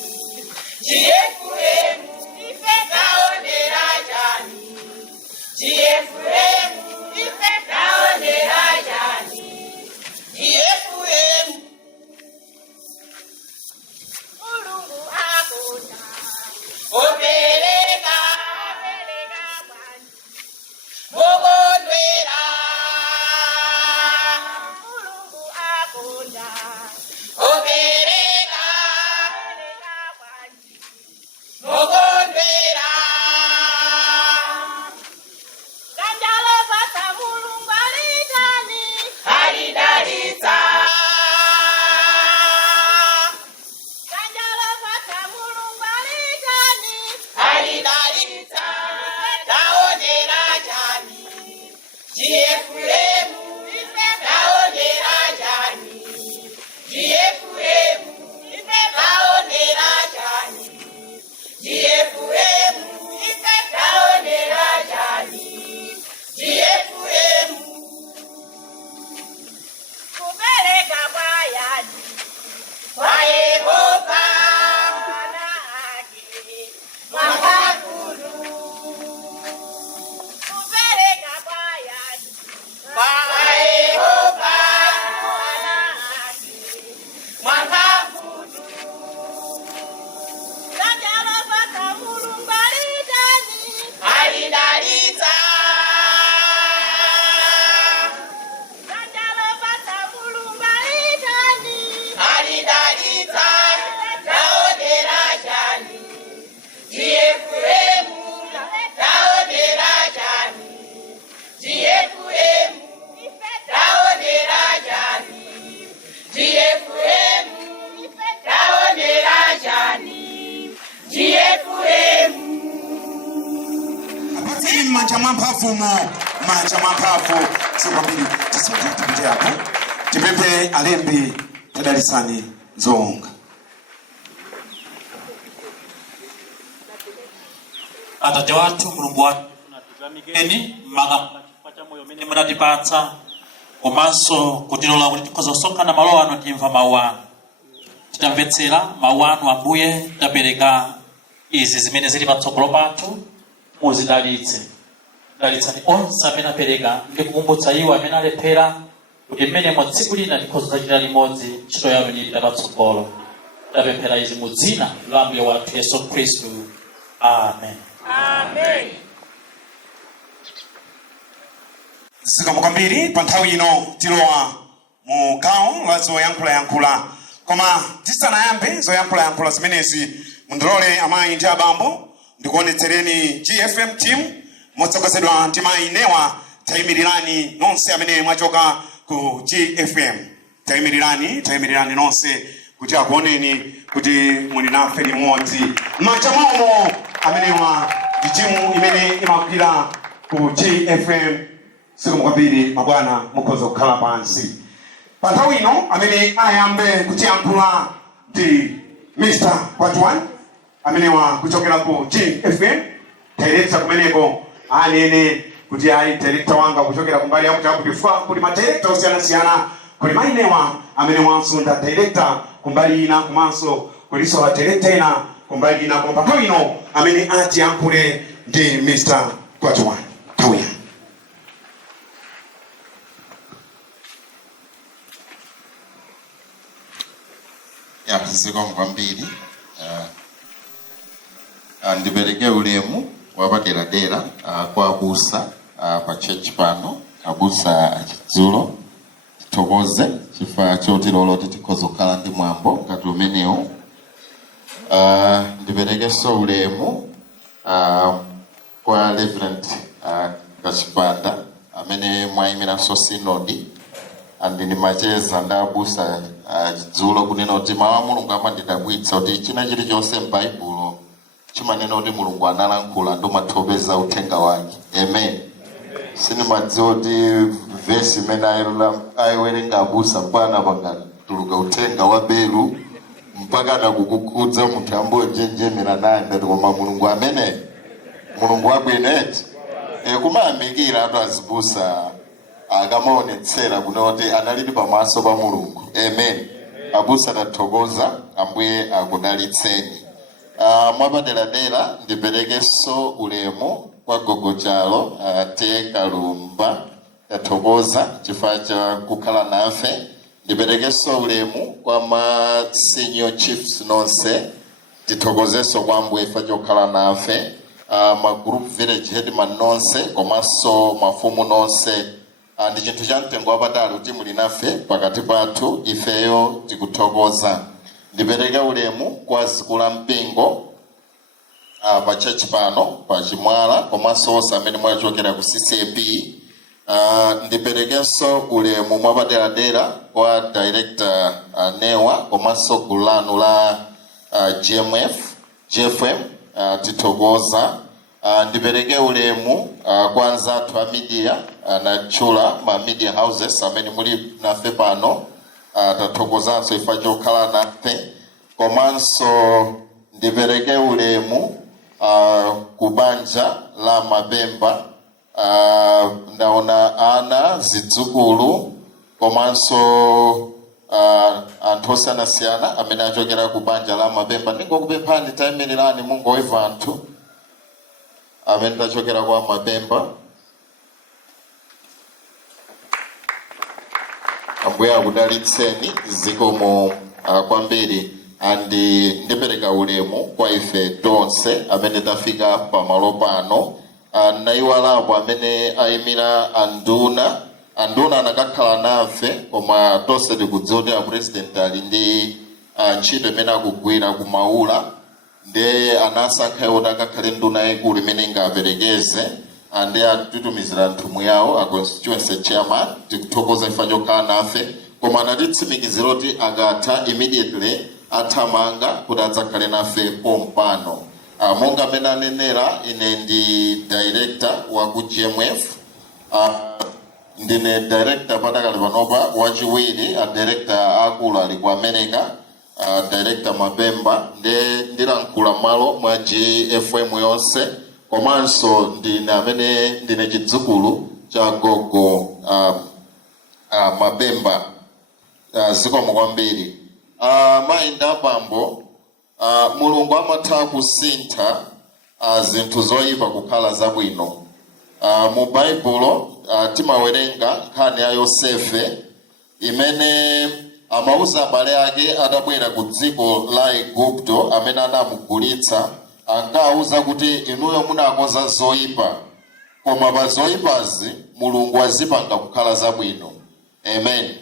jiefuremu ipekaonera chani jiefuremu ipekaonera chani jiefuremu Mulungu akonda opereka kwani mokondwera Mulungu akonda opereka kwani mokondwera kanjalo pata Mulungu alitani alidalitsa kanjalo pata Mulungu alitani alidalitsa taonera chani jiefuremu ipekaonera chani jiefuremu ipekaonera chani jiefuremu ipekaonera chani jiefuremu kupereka kwayani kwa Yehova mwana ake mwakakulu kupereka kwayani kwa Yehova mwana ake mwakakulu kanjalo pata Mulungu alitani alidalitsa kanjalo pata Mulungu alitani alidalitsa taonera chani jiefuremu taonera chani jiefuremu taonera chani jiefuremu Pateni manja mampafu mo. Manja mampafu. Sio mbili. Tusije tupite hapo. Tipepe alembi tadalisani zonga. Atate watu Mulungu watu tunatizamigeni maga mwacha moyo mene munatipatsa komanso kutilola kuti tikhoza kusonkhana malo ano timva mawu anu titamvetsera mawu anu Ambuye tapereka izi zimene zili patsogolo pathu muzidalitse dalitsani onse amene apereka ndi kukumbutsa iwo amene alephera kuti mmene mwa tsiku lina tikhoza kuchita limodzi ntchito yanu ilipita patsogolo tapemphera izi mu dzina la Ambuye wathu Yesu Khristu. Amen. Amen. Zikomo kwambiri pa nthawi ino tilowa mu gawo la zoyankhula koma tisanayambe zoyankhula zimenezi mundilole amayi ndi abambo ndikuonetsereni GFM team motsogozedwa ndi mayi Newa. Tayimirirani nonse amene mwachoka ku GFM. Tayimirirani nonse kuti akuoneni kuti muli nafe limodzi. Manja mwawo amenewa ndi timu imene imakwira ku GFM. Zikomo kwambiri mabwana mukhoza kukhala pansi. Pa nthawi ino amene ayambe kutiyankhula ndi Mr. Kwatwan amenewa kuchokera ku GFM. Director kumeneko anene kuti ayi director wanga kuchokera kumbali yakuti akutifa kuti ma director osiyanasiyana kuli mayi Newa amene wanso nda director kumbali ina komanso kuliso wa director ina kumbali ina. Koma nthawi ino amene atiyankhule ndi Mr. Kwatwan. Tawia. Zikomo kwambiri ndipereke ulemu wapaderadera kwa abusa pa church pano abusa achidzulo titokoze chifukwa chotilolo tikhoza kukhala ndi mwambo ngati umenewu. Ndiperekenso ulemu kwa Reverend Kachipanda amene mwayimiranso sinodi andini macheza ndi abusa achidzulo kunena kuti mawu a Mulungu amandidabwitsa kuti china chilichonse m'Baibulo chimanena kuti Mulungu analankhula ndi umathopeza uthenga wake. Amen. Sinimadziwa kuti vesi imene ayiwerenga abusa mpaka pangatuluka uthenga wa belu mpaka nakukukudza munthu ambonjenjemera naye ngati koma Mulungu amene Mulungu wabwineti. Kumayamikira atu azibusa akamaonetsera kunoti analidi pamaso pa Mulungu. Amen. Abusa tathokoza Ambuye akudalitseni. Mwapaderadera ndiperekenso ulemu kwa gogo chalo te Kalumba tathokoza chifukwa cha kukhala nafe. Ndiperekenso ulemu kwa ma senior chiefs nonse tithokozenso kwa Ambuye chifukwa chokhala nafe. Ma group village headman nonse komanso mafumu nonse ndi chinthu cha mtengo wapatali kuti muli nafe pakati pathu ifeyo tikuthokoza. Ndipereke ulemu kwa zikula mpingo pa church pano pa Chimwala komanso onse amene mwachokera ku CCAP. Ndiperekenso ulemu mwapaderadera kwa director Newa komanso gulu lanu la GFM tithokoza. Ndipereke ulemu kwa anzathu a media natchula ma media houses amene muli nafe pano tathokozanso chifukwa chokhala nafe. Komanso ndipereke ulemu ku banja la Mapemba ndaona ana zidzukulu komanso anthu osiyanasiyana amene achokera ku banja la Mapemba. Ndingokupemphani tayimirani mungoimva anthu amene tachokera kwa Mapemba. Ambuye akudalitseni. Zikomo kwambiri. Andi ndipereka ulemu kwa ife tonse amene tafika pamalo pano. Naiwalapo amene ayimira anduna anakakhala nafe koma tonse tikudziwa kuti president ali ndi ntchito imene akugwira kumaula ndi anasankha kuti akakhale nduna yaikulu imene ingaperekeze ndi atitumizira nthumwi yawo a constituency chairman. Tikuthokoza chifukwa chokhala nafe koma anatitsimikizira kuti akatha immediately athamanga kuti adzakhale nafe pompano. Monga amene anenera, ine ndi director wa ku GMF. Ndine director padakali panopa wachiwiri, a director akulu ali ku America, director Mabemba, ndilankhula malo mwa GFM yonse, komanso ndine amene ndine chidzukulu cha gogo Mabemba, zikomo kwambiri. Mayi ndi abambo, Mulungu amatha kusintha zinthu zoyipa kukhala zabwino. Mu Baibulo timawerenga nkhani ya Yosefe imene amauza abale ake atabwera ku dziko la Igupto amene anamugulitsa, ankawuza kuti inuyo munakonza zoyipa, koma pa zoyipazi Mulungu azipanga kukhala zabwino. Amen.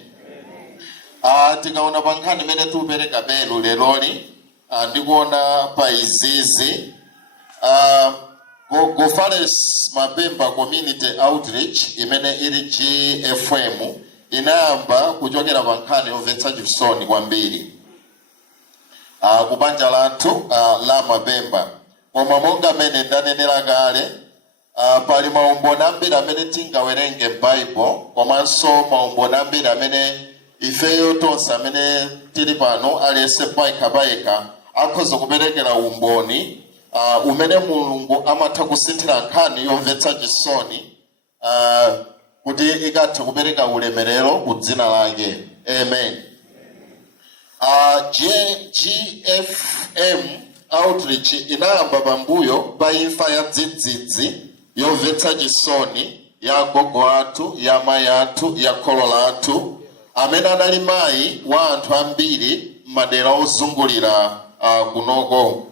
Tikaona pa nkhani imene tiupereka belo leloli, ndikuona pa izizi Gofales Mabemba Community Outreach imene ili GFM inayamba kuchokera pa nkhani yomvetsa chisoni kwambiri kubanja lathu la Mabemba. Koma monga amene ndanenera kale, pali maumboni ambiri amene tingawerenge m'Bible, komanso maumboni ambiri amene ifeyo tonse amene tili pano aliyense payekha akhoza kuperekera umboni umene Mulungu amatha kusinthira nkhani yomvetsa chisoni kuti ikatha kupereka ulemerero ku dzina lake. Amen. GFM Outreach inayamba pambuyo pa imfa ya dzidzidzi yomvetsa chisoni ya gogo athu, ya mayi athu, ya kholo lathu amene anali mayi wa anthu ambiri m'madera ozungulira kunoko.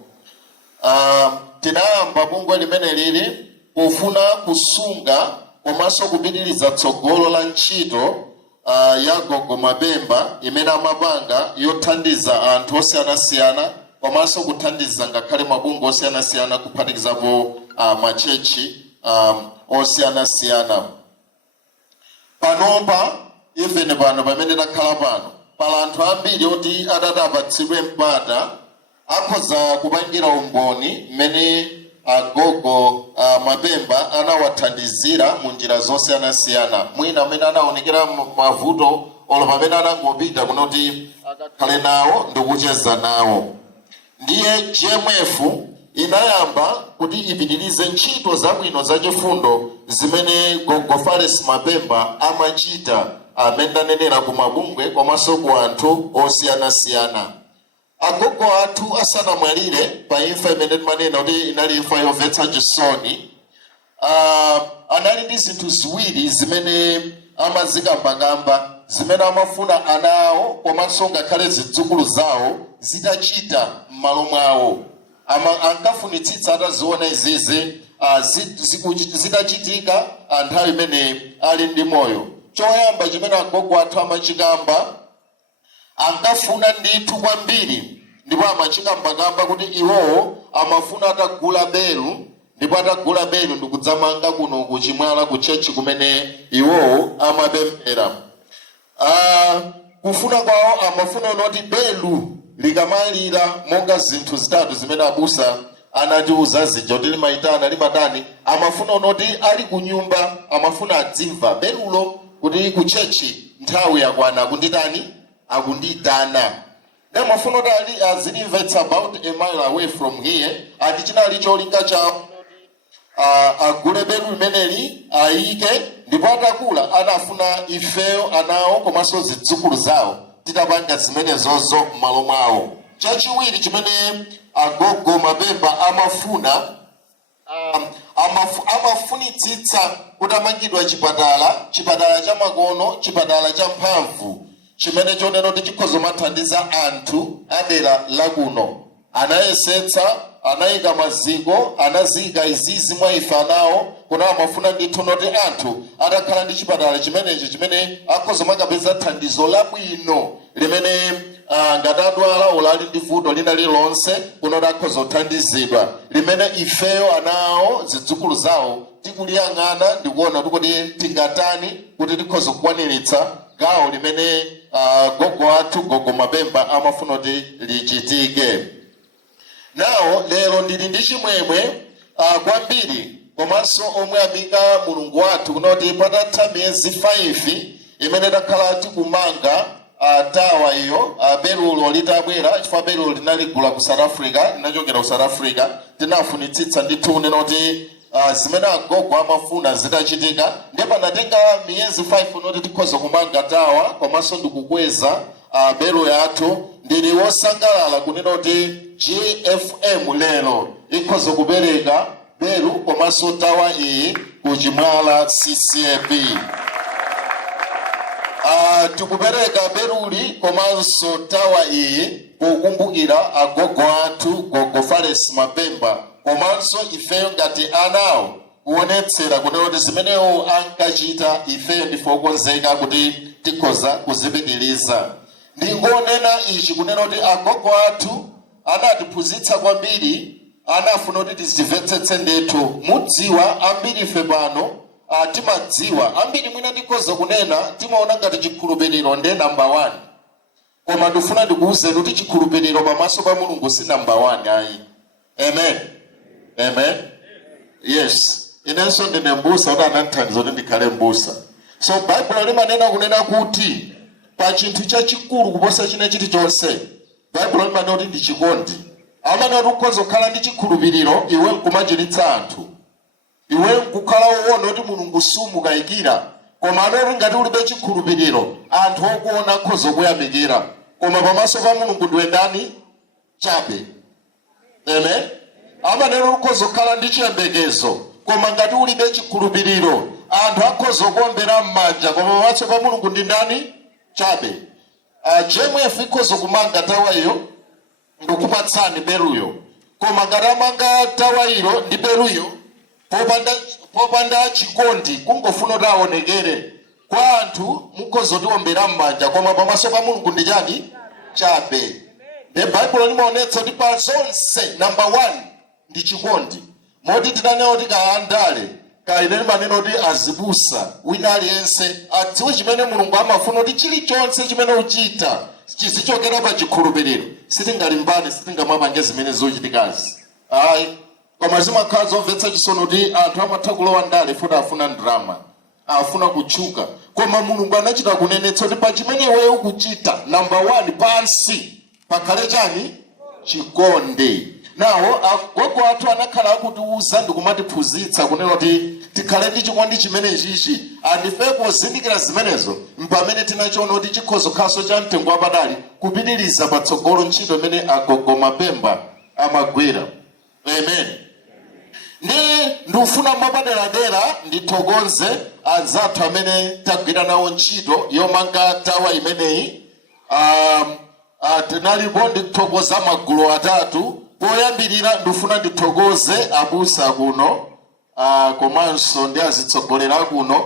Tinayamba bungwe limene lili pofuna kusunga komanso kupitiriza tsogolo la ntchito ya gogo Mabemba imene amapanga yothandiza anthu osiyanasiyana, komanso kuthandiza ngakhale mabungwe osiyanasiyana kuphatikizapo machechi osiyanasiyana. Panopa even pano pamene takhala pano pala anthu ambiri oti atapatsidwe mpata akhoza kupangira umboni mmene agogo Mabemba anawathandizira mu njira zosiyanasiyana. Mwina amene anaonekera mavuto olo pamene anangopita kunoti akakhale nawo ndikucheza nawo. Ndiye GMF inayamba kuti ipitirize ntchito zabwino zachifundo zimene gogo Fares Mabemba amachita amene ndanenera ku mabungwe komanso ku anthu osiyanasiyana. Agogo athu asanamwalire pa imfa imene timanena kuti inali imfa yomvetsa chisoni, anali ndi zinthu ziwiri zimene amazikambakamba zimene amafuna ana awo komanso ngakhale zidzukulu zawo zitachita m'malo mwawo. Ankafunitsitsa ataziona izizi zitachitika nthawi imene ali ndi moyo. Choyamba chimene agogo athu amachikamba, ankafuna ndithu kwambiri ndipo amachikambakamba kuti iwowo amafuna atagula belu, ndipo atagula belu ndikudzamanga kuno kuchimwala ku chechi kumene iwowo amapemphera. Kufuna kwawo amafuna kuti belu likamalira monga zinthu zitatu zimene abusa anatiuza zija kuti limayitana limatani, amafuna kuti ali ku nyumba amafuna adzimva belulo kuti ku chechi nthawi yakwana akunditani akunditana. Amafuna kuti azilimva it's about a mile away from here, ati chinali cholinga chawo agule belu limeneli ayike, ndipo atakula anafuna ifeyo anawo komanso zidzukulu zawo titapanga zimenezozo m'malo mwawo. Chachiwiri chimene agogo Mabemba amafuna, amafunitsitsa kuti amangidwa chipatala cha makono, chipatala cha mphamvu chimene chonena kuti chikhoza mathandiza anthu adera lakuno. Anayesetsa, anayika maziko, anazika izizi mwa ife anawo, kuna amafuna ndithu kuti anthu atakhala ndi chipatala chimenechi chimene akhoza makapeza thandizo labwino limene ngati adwala olali ndi vuto lina lilonse kunoti akhoza kuthandizidwa, limene ifeyo anawo zidzukulu zawo tikuliyang'ana ndikuona kuti tingatani kuti tikhoza kukwaniritsa gawo limene gogo athu gogo Mabemba amafuna kuti lichitike. nawo lero ndili ndi chimwemwe kwambiri komanso omwe amika mulungu wathu kunoti patatha miyezi 5 imene takhala tikumanga tawa iyo berulo litabwera chifukwa berulo linaligula ku South Africa, linachokera ku South Africa. Tinafunitsitsa ndithu kuti zimene agogo amafuna zitachitika, ndipo panatenga miyezi 5 noti tikhoza kumanga tawa komanso ndikukweza beru yathu. Ndili wosangalala kunena kuti GFM lero ikhoza kupereka beru komanso tawa iyi ku Chimwala CCAP. Tikupereka beruli komanso tawa iyi pokumbukira agogo athu Gogo Fares Mapemba komanso ifeyo ngati anawo kuonetsera kunena kuti zimenewo ankachita ifeyo ndife okonzeka kuti tikhoza kuzipitiriza. Ndingonena ichi kunena kuti agogo athu anatiphunzitsa kwambiri, anafuna kuti tizimvetsetse ndithu. Mudziwa ambiri ife pano timadziwa ambiri mwina tikhoza kunena timaona ngati chikhulupiriro ndi number 1, koma ndifuna ndikuwuzeni kuti chikhulupiriro pamaso pa Mulungu si number 1 ayi. Amen. Amen. Yes. Inenso ndine mbusa kuti anandithandiza kuti ndikhale mbusa. So Bible limanena kunena kuti pa chinthu chachikulu kuposa china chilichonse, Bible limanena kuti ndi chikondi. Amanena kuti ukhoza kukhala ndi chikhulupiriro iwe nkumachititsa anthu, iwe nkukhala uwona kuti Mulungu sumukayikira, koma anoti ngati ulibe chikhulupiriro anthu okuona akhoza kuyamikira, koma pamaso pa Mulungu ndiwe ndani? Chabe. Amen. Amanena ukhoza kukhala ndi chiyembekezo, koma ngati ulibe chikhulupiriro anthu akhoza kuombera m'manja, koma pamaso pa Mulungu ndi ndani? Chabe. JMF ikhoza kumanga tawa iyo ndikupatsani beruyo, koma ngati amanga tawa ilo ndi beruyo popanda chikondi kungofuna kuti aonekere kwa anthu, mukhoza kutiombera m'manja, koma pamaso pa Mulungu ndi chani? Chabe. The Bible limaonetsa kuti pa zonse number 1 ndi chikondi. Moti tinanena kuti kaandale kaineni maneno kuti azibusa wina aliyense adziwe chimene Mulungu amafuna kuti chilichonse chimene uchita chizichokera pa chikhulupiriro. Sitingalimbane, sitingamapange zimene zochitikazi ayi, koma zimakhala zomvetsa chisoni kuti anthu amatha kulowa ndale futi afuna drama, afuna kutchuka, koma Mulungu anachita kunenetsa kuti pa chimene iwe ukuchita number 1 pansi pakhale chani? Chikondi. Nawo agogo athu anakhala akutiuza ndikumatiphunzitsa kunena kuti tikhale ndi chikondi chimene chichi, andife pozindikira zimenezo mpamene tinachiona kuti chikhoza kukhalanso cha mtengo wapatali kupitiriza patsogolo ntchito imene agogo Mapemba amagwira. Amen. Ndikufuna mwapaderadera ndithokoze anzathu amene tagwira nawo ntchito yomanga tawa imeneyi. Tinalipo ndithokoza magulu 3. Poyambirira ndifuna ndithokoze abusa kuno komanso ndi azitsogolera kuno.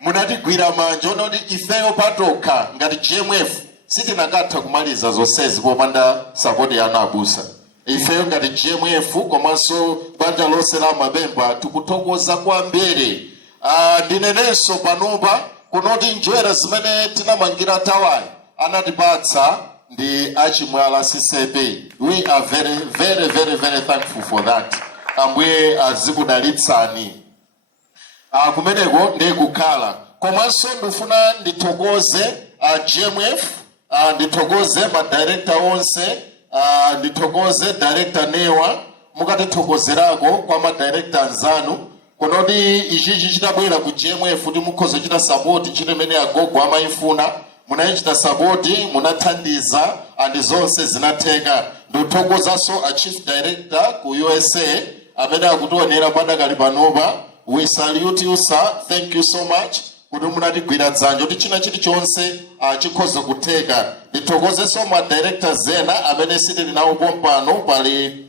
Munatigwira manja kuti ifeyo patokha ngati GMF sitinakatha kumaliza zonsezi popanda support ya abusa. Ifeyo ngati GMF komanso banja lonse la Mapemba tikuthokoza kwambiri. Ndinenenso panopa kunoti njwera zimene tinamangira tawayi anatipatsa ndi Achimwala CCAP. We are very, very, very, very thankful for that. Ambuye azikudalitsani. Kumeneko ndi kukhala. Komanso ndifuna ndithokoze GMF, ndithokoze ma director onse, ndithokoze director Newa, mukatithokozerako kwa ma director anzanu. Kunoti ichichi chitabwera ku GMF kuti mukhoza chita support chino imene agogo amayifuna. Munachita support, munathandiza, and zonse zinatheka. Ndithokozanso a chief director ku USA amene akutionera padakali panopa. We salute you, sir. Thank you so much. Kuti munatigwira dzanja kuti china chilichonse chikhoza kutheka. Ndithokozenso ma directors ena amene sitili nawo pompano pali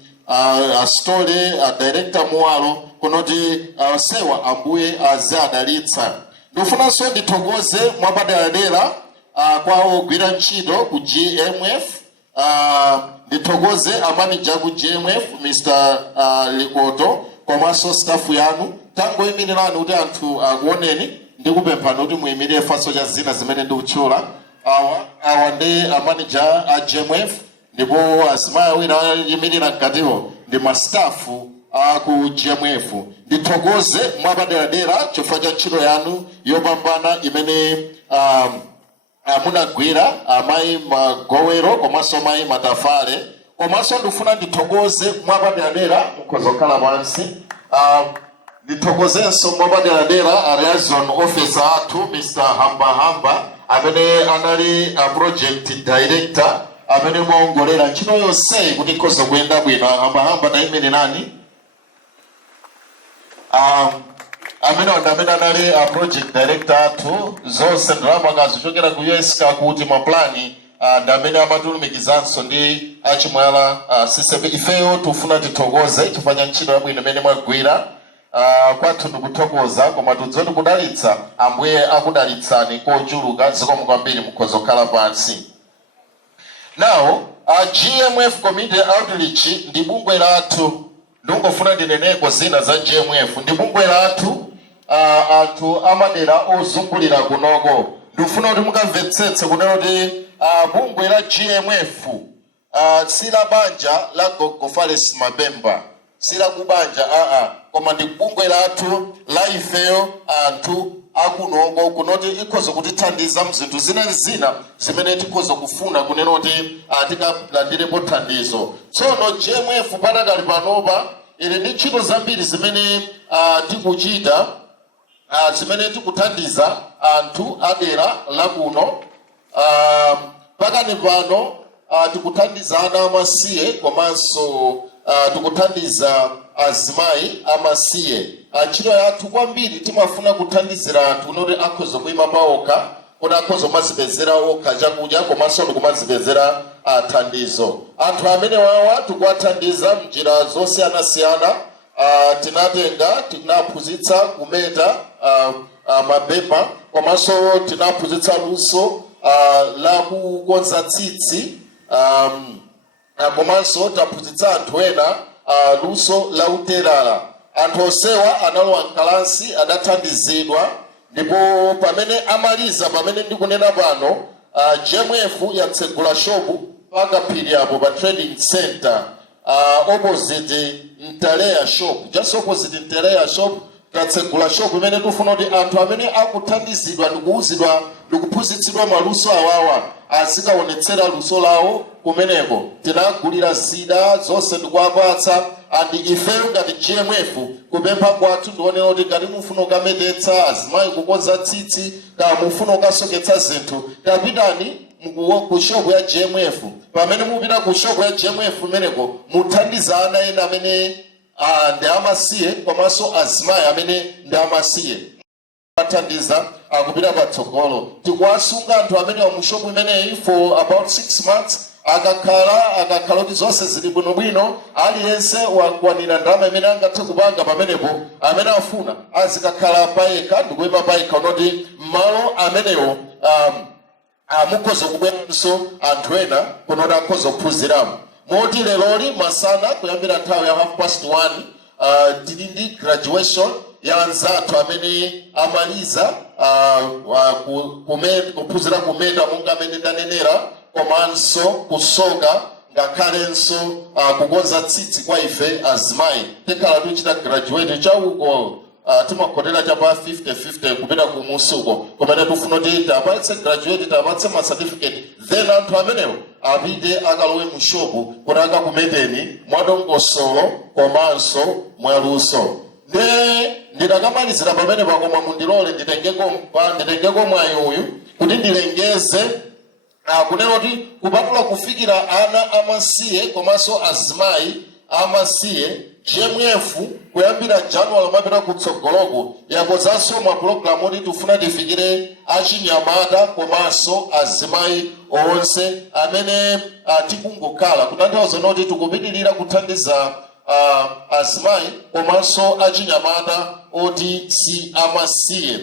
story director Muwalo kunoti sewa Ambuye azadalitsa. Ndifunanso ndithokoze mwapaderadera kwa ogwira ntchito ku GMF. Ndithokoze amanager ku GMF Mr. Likoto komanso staff yanu. Tangoyimirirani kuti anthu akuoneni ndikupemphani kuti muyimirire faso cha zina zimene ndikutchula. Awa ndi amanager a GMF ndipo azimayi wina yimirira mkatiwo ndi mastafu aku GMF. Ndithokoze mwapaderadera chifukwa cha ntchito yanu yopambana imene munagwira amayi Magowero komanso amayi Matafale. Komanso ndifuna ndithokoze mwapaderadera mukhoza kukhala pansi. Ndithokozenso mwapaderadera a liaison officer athu Mr. Hamba amene anali project director amene muongolera ntchito yonse kuti ikhoza kuyenda bwino. Hamba naimene nani amene anali project director athu zonse ndalama kazichokera ku US kakuti maplani ndamene amatulumikizanso ndi achimwala sisepe. Ifeyo tufuna tithokoze chifukwa cha ntchito yabwino imene mwagwira. Kwathu ndikuthokoza koma tudzoti kudalitsa ambuye akudalitsani kochuluka zikomo kwambiri mukhoza kukhala pansi. Now GMF Community Outreach ndi bungwe lathu. Ndingofuna ndineneko zina za GMF. Ndi bungwe lathu anthu amadera ozungulira kunoko. Ndifuna kuti mukamvetsetse kunena kuti bungwe la GMF sila banja la Gogofales Mabemba, sila kubanja koma ndi bungwe lathu la ifeyo anthu akunoko kunoti ikhoza kutithandiza mzinthu zina zimene tikhoza kufuna kunena kuti tikalandirepo thandizo. Tsono GMF patakali panopa ili ndi ntchito zambiri zimene tikuchita zimene tikuthandiza anthu adera la kuno. Pakani pano tikuthandiza ana amasiye komanso tikuthandiza azimayi amasiye. Ntchito yathu kwambiri timafuna kuthandizira anthu kuti akhoza kuyima paokha, kuti akhoza kumazipezera okha chakudya komanso ndikumazipezera thandizo. Anthu amene wawa tikuwathandiza mnjira zosiyanasiyana. Tinaphunzitsa kumeta mapepa komanso tinaphunzitsa luso la kukonza tsitsi komanso taphunzitsa anthu ena luso la uterala. Anthu onsewa analowa mkalasi adathandizidwa, ndipo pamene amaliza pamene ndikunena pano GMF yatsegula shopu pakaphiri apo pa trading center opposite Ntalea shop, just opposite Ntalea shop. Tatsegula shop imene tufuna kuti anthu amene akuthandizidwa ndikuwuzidwa ndikuphunzitsidwa maluso awawa azikaonetsera luso lawo kumeneko. Tinagulira zida zonse ndikuwapatsa. And ifeyo ngati GMF kupempha kwathu ndionera kuti ngati mufuna kukametetsa azimayi kukonza tsitsi ka mufuna kukasoketsa zinthu, tapitani ku shop ya GMF. Pamene mupita ku shop ya GMF imeneko muthandiza ana ena amene ndi amasiye komanso azimayi amene ndi amasiye. Athandiza akupita patsogolo. Tikuwasunga anthu amene wa mu shop imeneyi for about 6 months. Akakhala kuti zonse zili bwinobwino, aliyense wakwanira ndalama imene angathe kupanga pamenepo, amene afuna azikakhala payekha ndikuyima payekha kuti malo amenewo mukhoza kubweranso anthu ena kunoti akhoza kuphunziramo. Moti leloli masana kuyambira nthawi ya 1:30 tili ndi graduation ya anzathu amene amaliza kuphunzira kumeta monga amene ndanenera, komanso kusoka ngakhalenso kukonza tsitsi kwa ife azimayi. Tikhala tuchita graduate chauko timakhotera chapa 50-50 kupita kumusuko kumene tufuna kuti tapatse graduate tapatse ma certificate, then anthu amenewo apite akalowe mu shopu kuti akakumeteni mwadongosolo komanso mwaluso. Ndidakamalizira pamene pakoma mundilole nditengeko mwayi uyu kuti ndilengeze kunena kuti kupatula kufikira ana amasiye komanso azimayi amasiye, GMF kuyambira January mapita kutsogoloko yakozanso mapulogalamu kuti tifuna tifikire achinyamata komanso azimayi onse amene tikungokhala. Kutanthauza kuti tikupitirira kuthandiza azimayi komanso achinyamata oti si amasiye.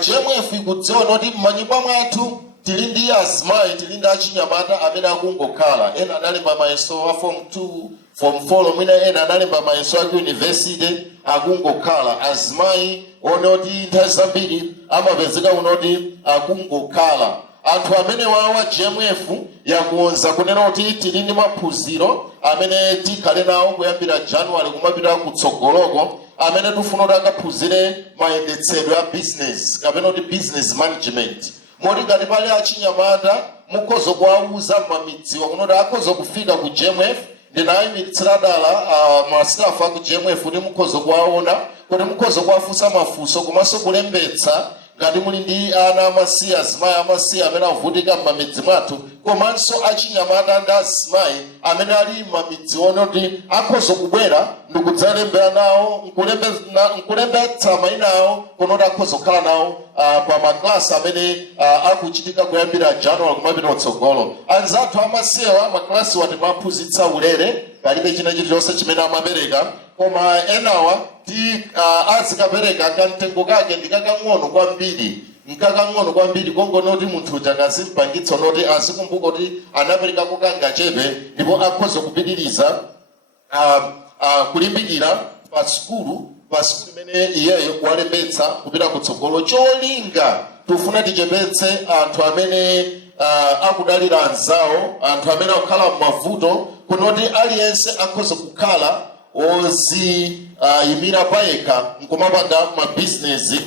GMF ikudziwa kuti m'manyumba mwathu tili ndi azimayi, tili ndi achinyamata amene akungokhala. Ena analemba mayeso a form 2, form 4, mwina ena analemba mayeso a university akungokhala. Azimayi one kuti nthawi zambiri amapezeka unoti akungokhala. anthu amene wawa GMF yakonza kunena kuti tili ndi maphunziro amene tikhale nawo kuyambira January kumapita kutsogoloko amene tifuna kuti akaphunzire mayendetsedwe a business kapena kuti business management. Moti ngati pali achinyamata mukhoza kuwauza m'mamidzi wakunoti akhoza kufika ku GMF ndinayimitsira dala mastaff aku GMF kuti mukhoza kuwaona kuti mukhoza kuwafunsa mafunso komanso kulembetsa ngati muli ndi ana amasiye azimayi amasiye amene avutika m'mamidzi mwathu komanso achinyamata ndi azimayi amene ali m'mamidzi ono kuti akhoza kubwera ndikudzalembera nawo nkulembetsa mayina awo kunoti akhoza kukhala nawo pa maklasi amene akuchitika kuyambira January kumapita kutsogolo. Anzathu amasiyewa maklasi wati maphunzitsa ulere palibe china chilichonse chimene amapereka koma enawa ti azikapereka kamtengo kake ndikakang'ono kwambiri nkakang'ono kwambiri kongonoti munthu chakazimpangitsa noti azikumbuka kuti anaperekako kangachepe ndipo akhoza kupitiriza kulimbikira pa sikulu imene iyeyo walembetsa kupita kutsogolo. Cholinga tufuna tichepetse anthu amene akudalira anzawo, anthu amene akukhala m'mavuto kunoti aliyense akhoza kukhala oziyimira payekha nkumapanga mabizinesi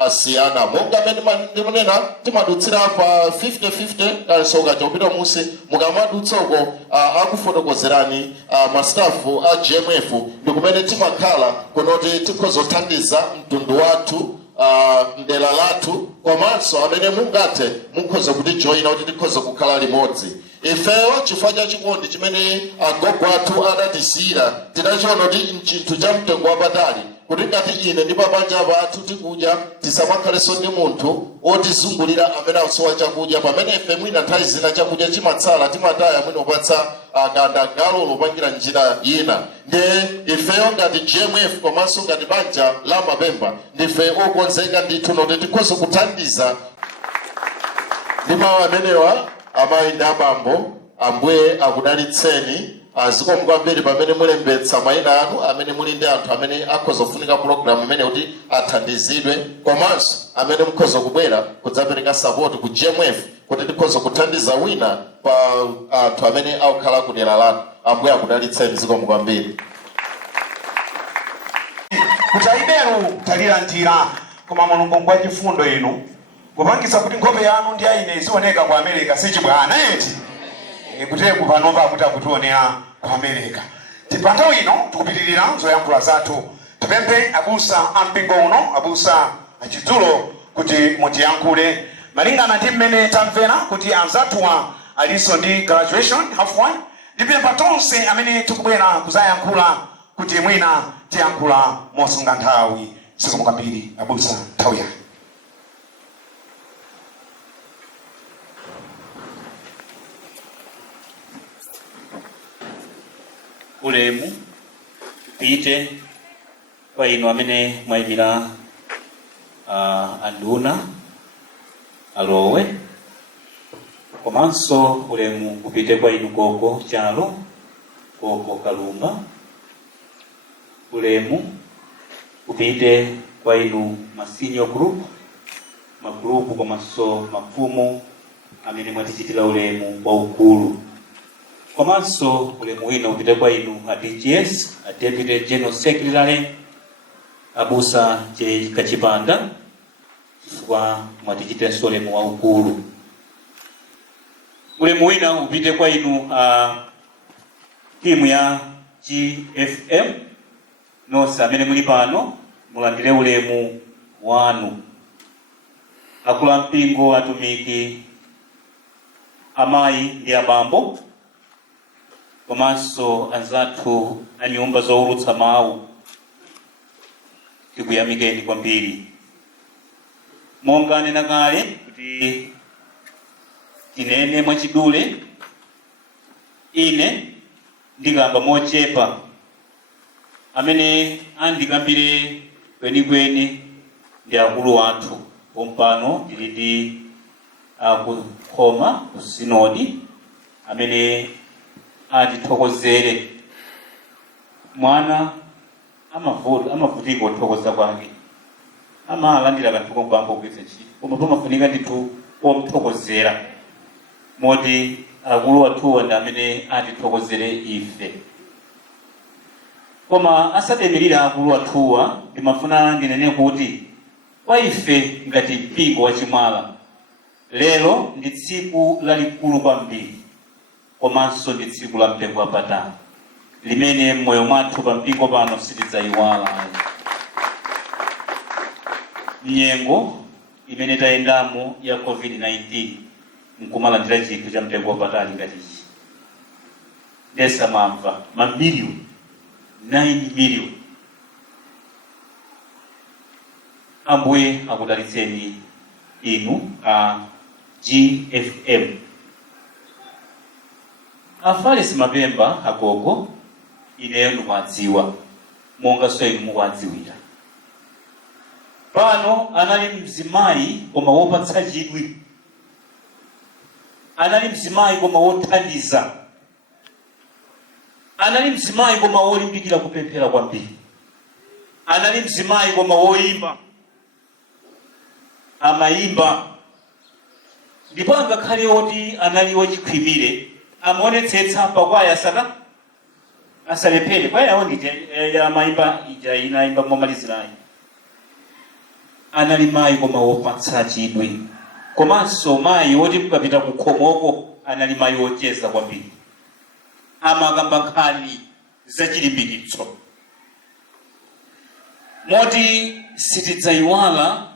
osiyana monga amene ndimunena timadutsira pa 50-50 kalisoka chopita musi mukamadutsoko akufotokozerani mastafu a GMF ndikumene timakhala kunoti tikhoza kuthandiza mtundu wathu mdera lathu komanso amene mungathe mukhoza kuti joina kuti tikhoza kukhala limodzi. Ifeyo chifukwa cha chikondi chimene agogo athu adatisiyira tidachiona kuti mchinthu cha mtengo wapatali kuti ngati ine ndi mabanja athu tikudya tisamakhalenso ndi munthu otizungulira amene akusowa chakudya pamene ife mwina nthawi zina chakudya chimatsala timataya mwina upatsa galo lopangira njira ina. Ndiye ifeyo ngati GMF komanso ngati banja la Mapemba ndife okonzeka ndithu noti tikhoza kuthandiza ndi mawu amenewa. Amayi ndi abambo ambuye akudalitseni zikomo kwambiri pamene mulembetsa mayina anu amene muli ndi anthu amene akhoza kufunika program imene kuti athandizidwe komanso amene mukhoza kubwera kudzapereka support ku GMF kuti tikhoza kuthandiza wina pa anthu amene akukhala kudera lanu. Ambuye akudalitseni zikomo kwambiri. Kuti aiberu talirandira koma mulungu ngwa chifundo inu kupangisa kuti nkhope yanu ndi aine izioneka ku America sichibwana eti kuti kupanova kuti akutionera ku America. Tipanthawi ino tikupitirira zoyankhula zathu tipemphe abusa ampingo uno abusa achidzulo kuti mutiyankhule malingana ndi mmene tamvera kuti anzathuwa alinso ndi graduation halfway. Ndipempha tonse amene tikubwera kuzayankhula kuti mwina tiyankhula mosunga nthawi. Zikomo kwambiri abusa nthawi yanu. Ulemu upite kwa inu amene mwayimira anduna alowe komanso ulemu upite kwa inu gogo chalo gogo Kalumba. Ulemu upite kwa inu senior group magrupu komanso mafumu amene mwatichitira ulemu waukulu komanso ulemu wina upite kwa inu DGS Deputy General Secretary abusa Kachipanda chifukwa mwatichitira ulemu waukulu. Ulemu wina upite kwa inu timu ya GFM nonse amene muli pano mulandire ulemu wanu. Akula mpingo, atumiki, amayi ndi abambo komanso anzathu a nyumba zowulutsa mawu tikuyamikeni kwambiri. Monga nena kale kuti tinene mwachidule ine ndikamba mochepa amene andikambire kwenikweni ndi akulu wathu pompano tili ndi akukhoma ku sinodi amene atithokozere. Mwana amavutika kuthokoza kwake amalandira kanthu kobambo kugwiritsa ntchito koma pamafunika ndithu omuthokozera moti akulu athuwa ndi amene atithokozere ife. Koma asademirira akulu athuwa ndimafuna ndinene kuti kwa ife ngati mpingo wa Chimwala lero ndi tsiku lalikulu kwambiri, komanso ndi tsiku la mtengo wapatali limene mmoyo mwathu pa mpingo pano sitidzayiwala. Nyengo imene tayendamo ya COVID-19 nkumalandira chinthu cha mtengo wapatali ngati ichi. Ndesamamva mamiliyoni 9 miliyoni. Ambuye akudalitseni inu a GFM. Afarisi Mapemba agogo ineyo ndikuwadziwa monga so inu mukuwadziwira. Pano anali mzimayi koma wopatsa chidwi, anali mzimayi koma wothandiza, anali mzimayi koma wolimbikira kupemphera kwambiri, anali mzimayi koma woyimba, amayimba. Ndipo angakhale oti anali wachikhwimire amaonetsetsa pakwaya asalephere. Kwaya yawo ndi amayimba ija inayimba momalizirayi. Anali mayi koma wopatsa chidwi, komanso mayi woti mukapita kukhomoko anali mayi wocheza kwambiri, amakamba nkhani zachilimbikitso moti sitidzayiwala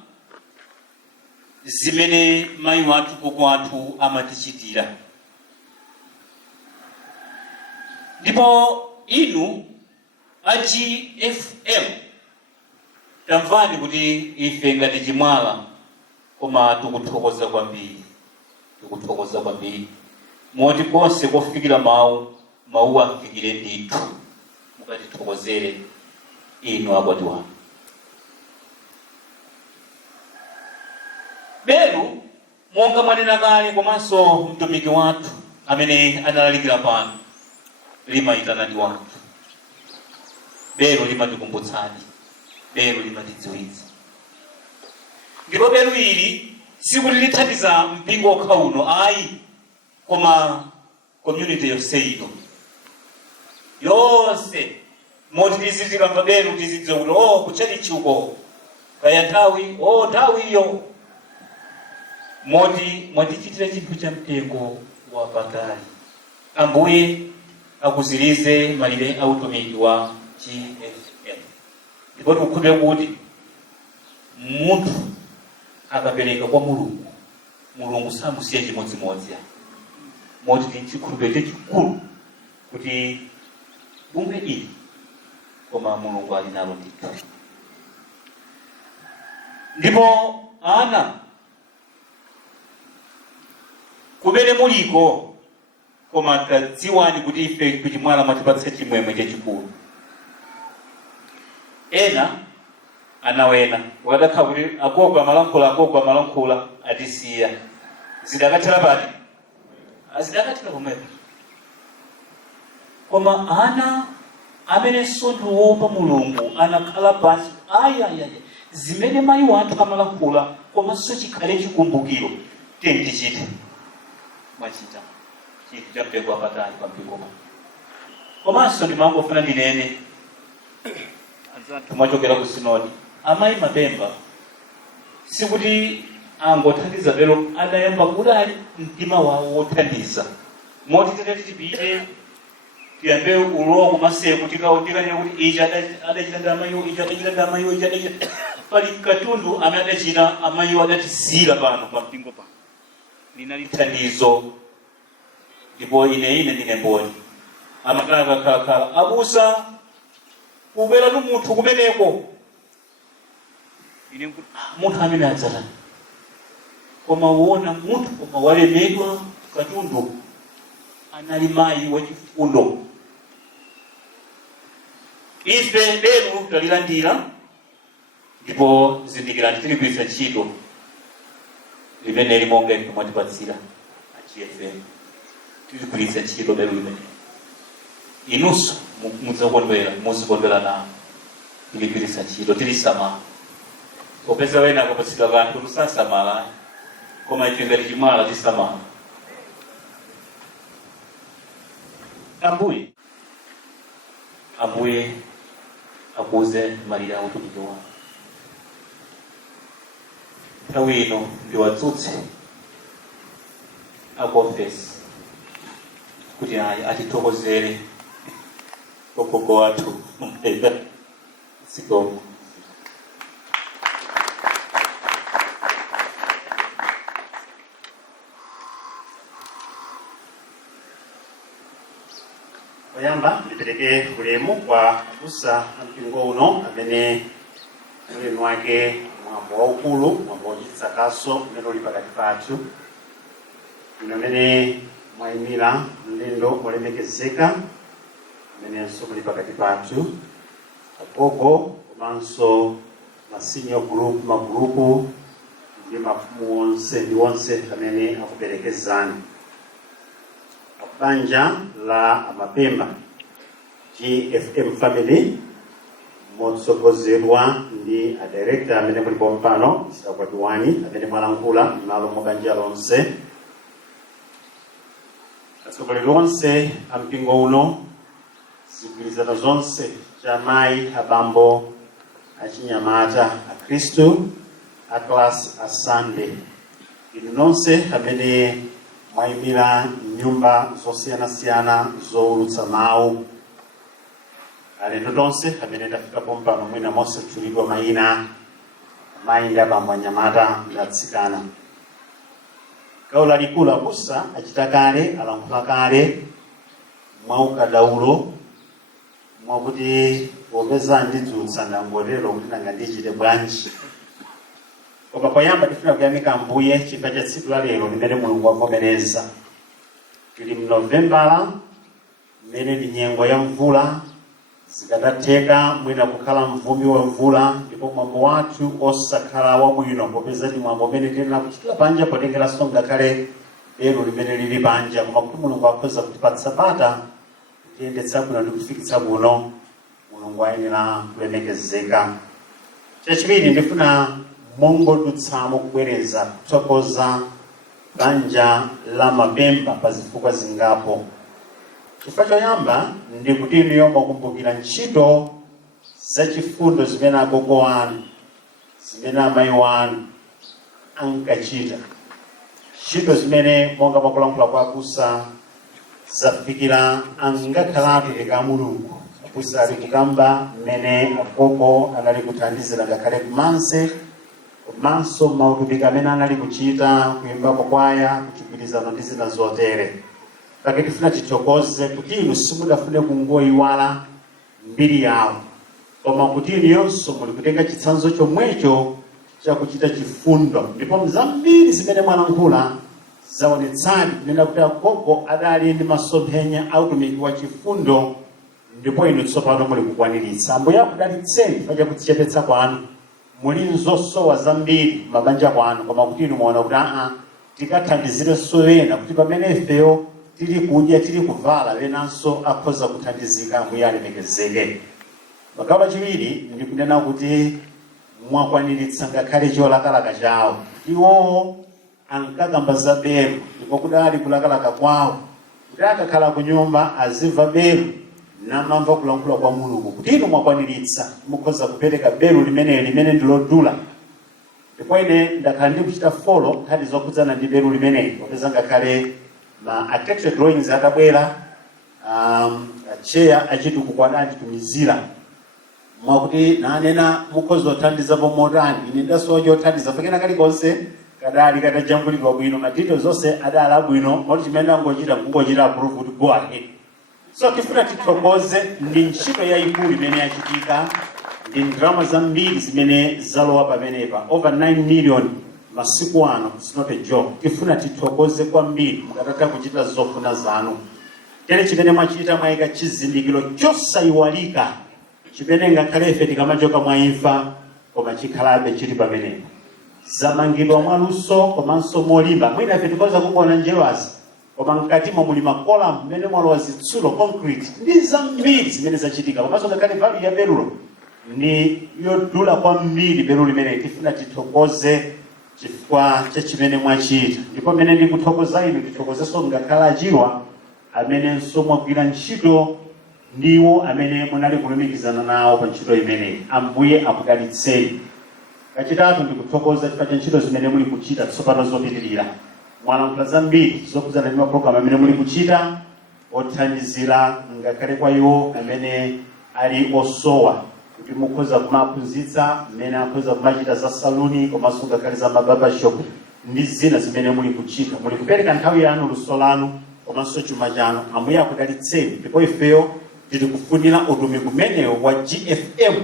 zimene mayi wathu koko athu amatichitira. Ndipo inu a GFM tamvani kuti ife ngati Chimwala koma tikuthokoza kwambiri, tikuthokoza kwambiri moti konse kofikira mawu afikire ndithu mukatithokozere inu akwati wanu. Beru monga mwanena kale komanso mtumiki wathu amene analalikira pano limayitanadi wathu. Beru limatikumbutsa, beru limatidziwitsa. Ndipo beru ili sikuti lithandiza mpingo okha uno ayi, koma community yonse ino yonse. Moti tizikamva beru tizidziwa kuti kuchalichi uko kaya nthawi iyo moti mwatichitira chinthu cha mtengo wapatali. Ambuye akuzilize malire a utumiki wa GFM. Ndipo tikukhulupirira kuti munthu akapereka kwa Mulungu samusiya chimodzimodzi. Moti ndi chikhulupiriro chachikulu kuti bungwe ili koma Mulungu ali nalo ndithu. Ndipo ana kumene muliko koma tadziwani kuti ife ku Chimwala mwatipatsa chimwemwe chachikulu. Ena anawena wakadakhala kuti agogo amalankhula atisiya zidakathera pati azidakathera pomwepo. Koma ana amene sondiwopa Mulungu anakhala pansi ayayaya zimene mayi wathu amalankhula komanso chikhale chikumbukiro tichite mwachita chinthu cha mtengo wapatali pa mpingo. Komanso ndimangofuna ndinene anzathu mwachokera ku sinodi amayi Mapemba sikuti angothandiza lero, adayamba kudali mtima wawo wothandiza. Moti tete tipite tiyambe ulowa kumaseko tikanyera kuti ichi adachita ndi amayiwo, ichi adachita ndi amayiwo, ichi adachita. Pali katundu amene adachita amayiwo adatisira pano pa mpingo pano linali thandizo. Ndipo ine ndine mboni amakhala kakhala abusa kubera tu munthu kumeneko ine munthu amene adzatani. Koma uona munthu koma walemedwa katundu anali mayi wachifundo. Ife beru talilandira ndipo zindikirani tiligwiritsa ntchito limene limonga ife mwatipatsira GFM. Tiligwiritsa ntchito beru limene inunso muzikondwera nawo. Tiligwiritsa ntchito tilisamala. Popeza wena akapatsidwa kanthu lusasamala koma ife ngati chimwala tisamala. Ambuye akuze malire autumiki wanu. Nthawi ino ndiwatsutse akuofesi kuti atithokozere gogo wathu Zikomo. Oyamba ndipereke ulemu kwa abusa ampingo uno amene ulemu wake mwambo waukulu, mwambo wachitsakaso umene uli pakati pathu, ino amene mwayimira mlendo olemekezeka amenenso muli pakati pathu, agogo komanso ma senior group, magrupu ndi mafumu onse amene akuperekezani, banja la Amapemba GFM family motsogozedwa ndi a director amene mulipo mpano Isakwatiwani amene mwalankhula m'malo mwa banja lonse, atsogoleri onse ampingo uno, zigwirizano zonse cha mayi, abambo, achinyamata, akhristu, aklasi, asande, inu nonse amene mwayimira nyumba zosiyanasiyana zowulutsa mawu, alendo tonse amene tafikapo mpano mwina monse kutchulidwa mayina, amayi ndi abambo, anyamata ndi atsikana. Gawo lalikulu abusa achita kale, alankhula kale mwaukadaulo mwakuti popeza ndidzutsa ndangotero kuti nanga ndichite bwanji. Koma poyamba tifuna kuyamika Ambuye chifukwa cha tsiku la lero limene Mulungu wavomereza. Tili mNovembala mmene ndi nyengo ya mvula, zikadatheka mwina kukhala mvumbi wa mvula, ndipo mwambo wathu osakhala wabwino popeza ndi mwambo umene tiyenera kuchitira panja potengeranso ngakhale lero limene lili panja, koma kuti Mulungu akhoza kutipatsa bata kutiyendetsa kuno ndi kufikitsa kuno, Mulungu ayenera kulemekezeka. Chachiwiri ndifuna mongodutsamo kubwereza kuthokoza banja la Mapemba pa zifukwa zingapo. Chifukwa choyamba ndi kuti inu mwakumbukira ntchito zachifundo zimene agogo wanu, zimene amayi wanu ankachita, ntchito zimene monga mwakulankhula kwa abusa zafikira angakhalatu eka Mulungu. Abusa ali kukamba mmene agogo anali kuthandizira ngakhale kumanse, komanso mautumiki amene anali kuchita, kuyimba kwaya, kuchigwirizano ndi zina zotere. Pake tifuna tithokoze kuti inu simudafune kungoyiwala mbiri yawo, koma kuti inu yonso muli kutenga chitsanzo chomwecho chakuchita chifundo, ndipo mzambiri zimene mwalankhula zaonetsani kunena kuti agogo adali ndi masomphenya autumiki wa chifundo, ndipo inu tsopano muli kukwaniritsa. Ambuye akudalitseni chifukwa cha kudzichepetsa kwanu. Muli zosowa zambiri mabanja kwanu, koma kuti inu muona kuti tikathandizire ena kuti pamene ifeyo tili kudya, tili kuvala, wenanso akhoza kuthandizika. Ambuye alemekezeke. Magawo achiwiri ndi kunena kuti mwakwaniritsa ngakhale cholakalaka chawo. Iwo ankakamba za belu, ndipo kudali kulakalaka kwawo kuti akakhala ku nyumba azimva belu namamva kulankhula kwa Mulungu. Kuti inu mwakwaniritsa mukhoza kupereka belu limene ndilodula. Ndipo ine ndakhala ndikuchita follow nkhani zokhudzana ndi belu limeneli, popeza ngakhale ma architecture drawings atabwera, chair achitukuko adanditumizira mwakuti nanena mukhoza kuthandizapo motani. Ine ndasowa chothandiza pakena kalikonse kadali katajambulidwa bwino, madetails zonse adali abwino, moti chimene angochita approve kuti go ahead. So tifuna tithokoze ndi ntchito yayikulu imene yachitika, ndi ndalama zambiri zimene zalowa pamenepa, over 9 million masiku ano. It's not a joke. Tifuna tithokoze kwambiri mukatatha kuchita zofuna zanu. Tere chimene mwachita mwayika chizindikiro chosayiwalika chimene ngakhale ife tikamachoka mwaimfa koma chikhalabe chili pamenepa. Zamangidwa mwaluso komanso molimba. Mwina ife tikhoza kukuona njewazi, koma mkatimo muli makola mmene mwalowa zitsulo concrete ndi zambiri zimene zachitika. Komanso ngakhale value ya belulo ndi yodula kwambiri belu limene. Tifuna tithokoze chifukwa cha chimene mwachita, ndipo amene ndikuthokoza inu ndithokozenso ngakhala achirwa amenenso mwagwira ntchito ndiwo amene munali kulumikizana nawo pa ntchito imeneyi. Ambuye akudalitseni. Kachitatu ndikuthokoza chifukwa cha ntchito zimene muli kuchita tsopano zopitirira. Mwalankhula zambiri zokhudzana ndi mapulogalamu amene muli kuchita othandizira ngakhale kwa iwo amene ali osowa kuti mukhoza kumaphunzitsa mmene akhoza kumachita za saluni komanso ngakhale za mababa shop ndi zina zimene muli kuchita. Muli kupereka nthawi yanu, luso lanu komanso chuma chanu. Ambuye akudalitseni, ndipo ifeyo tili kufunira utumiki umenewo wa GFM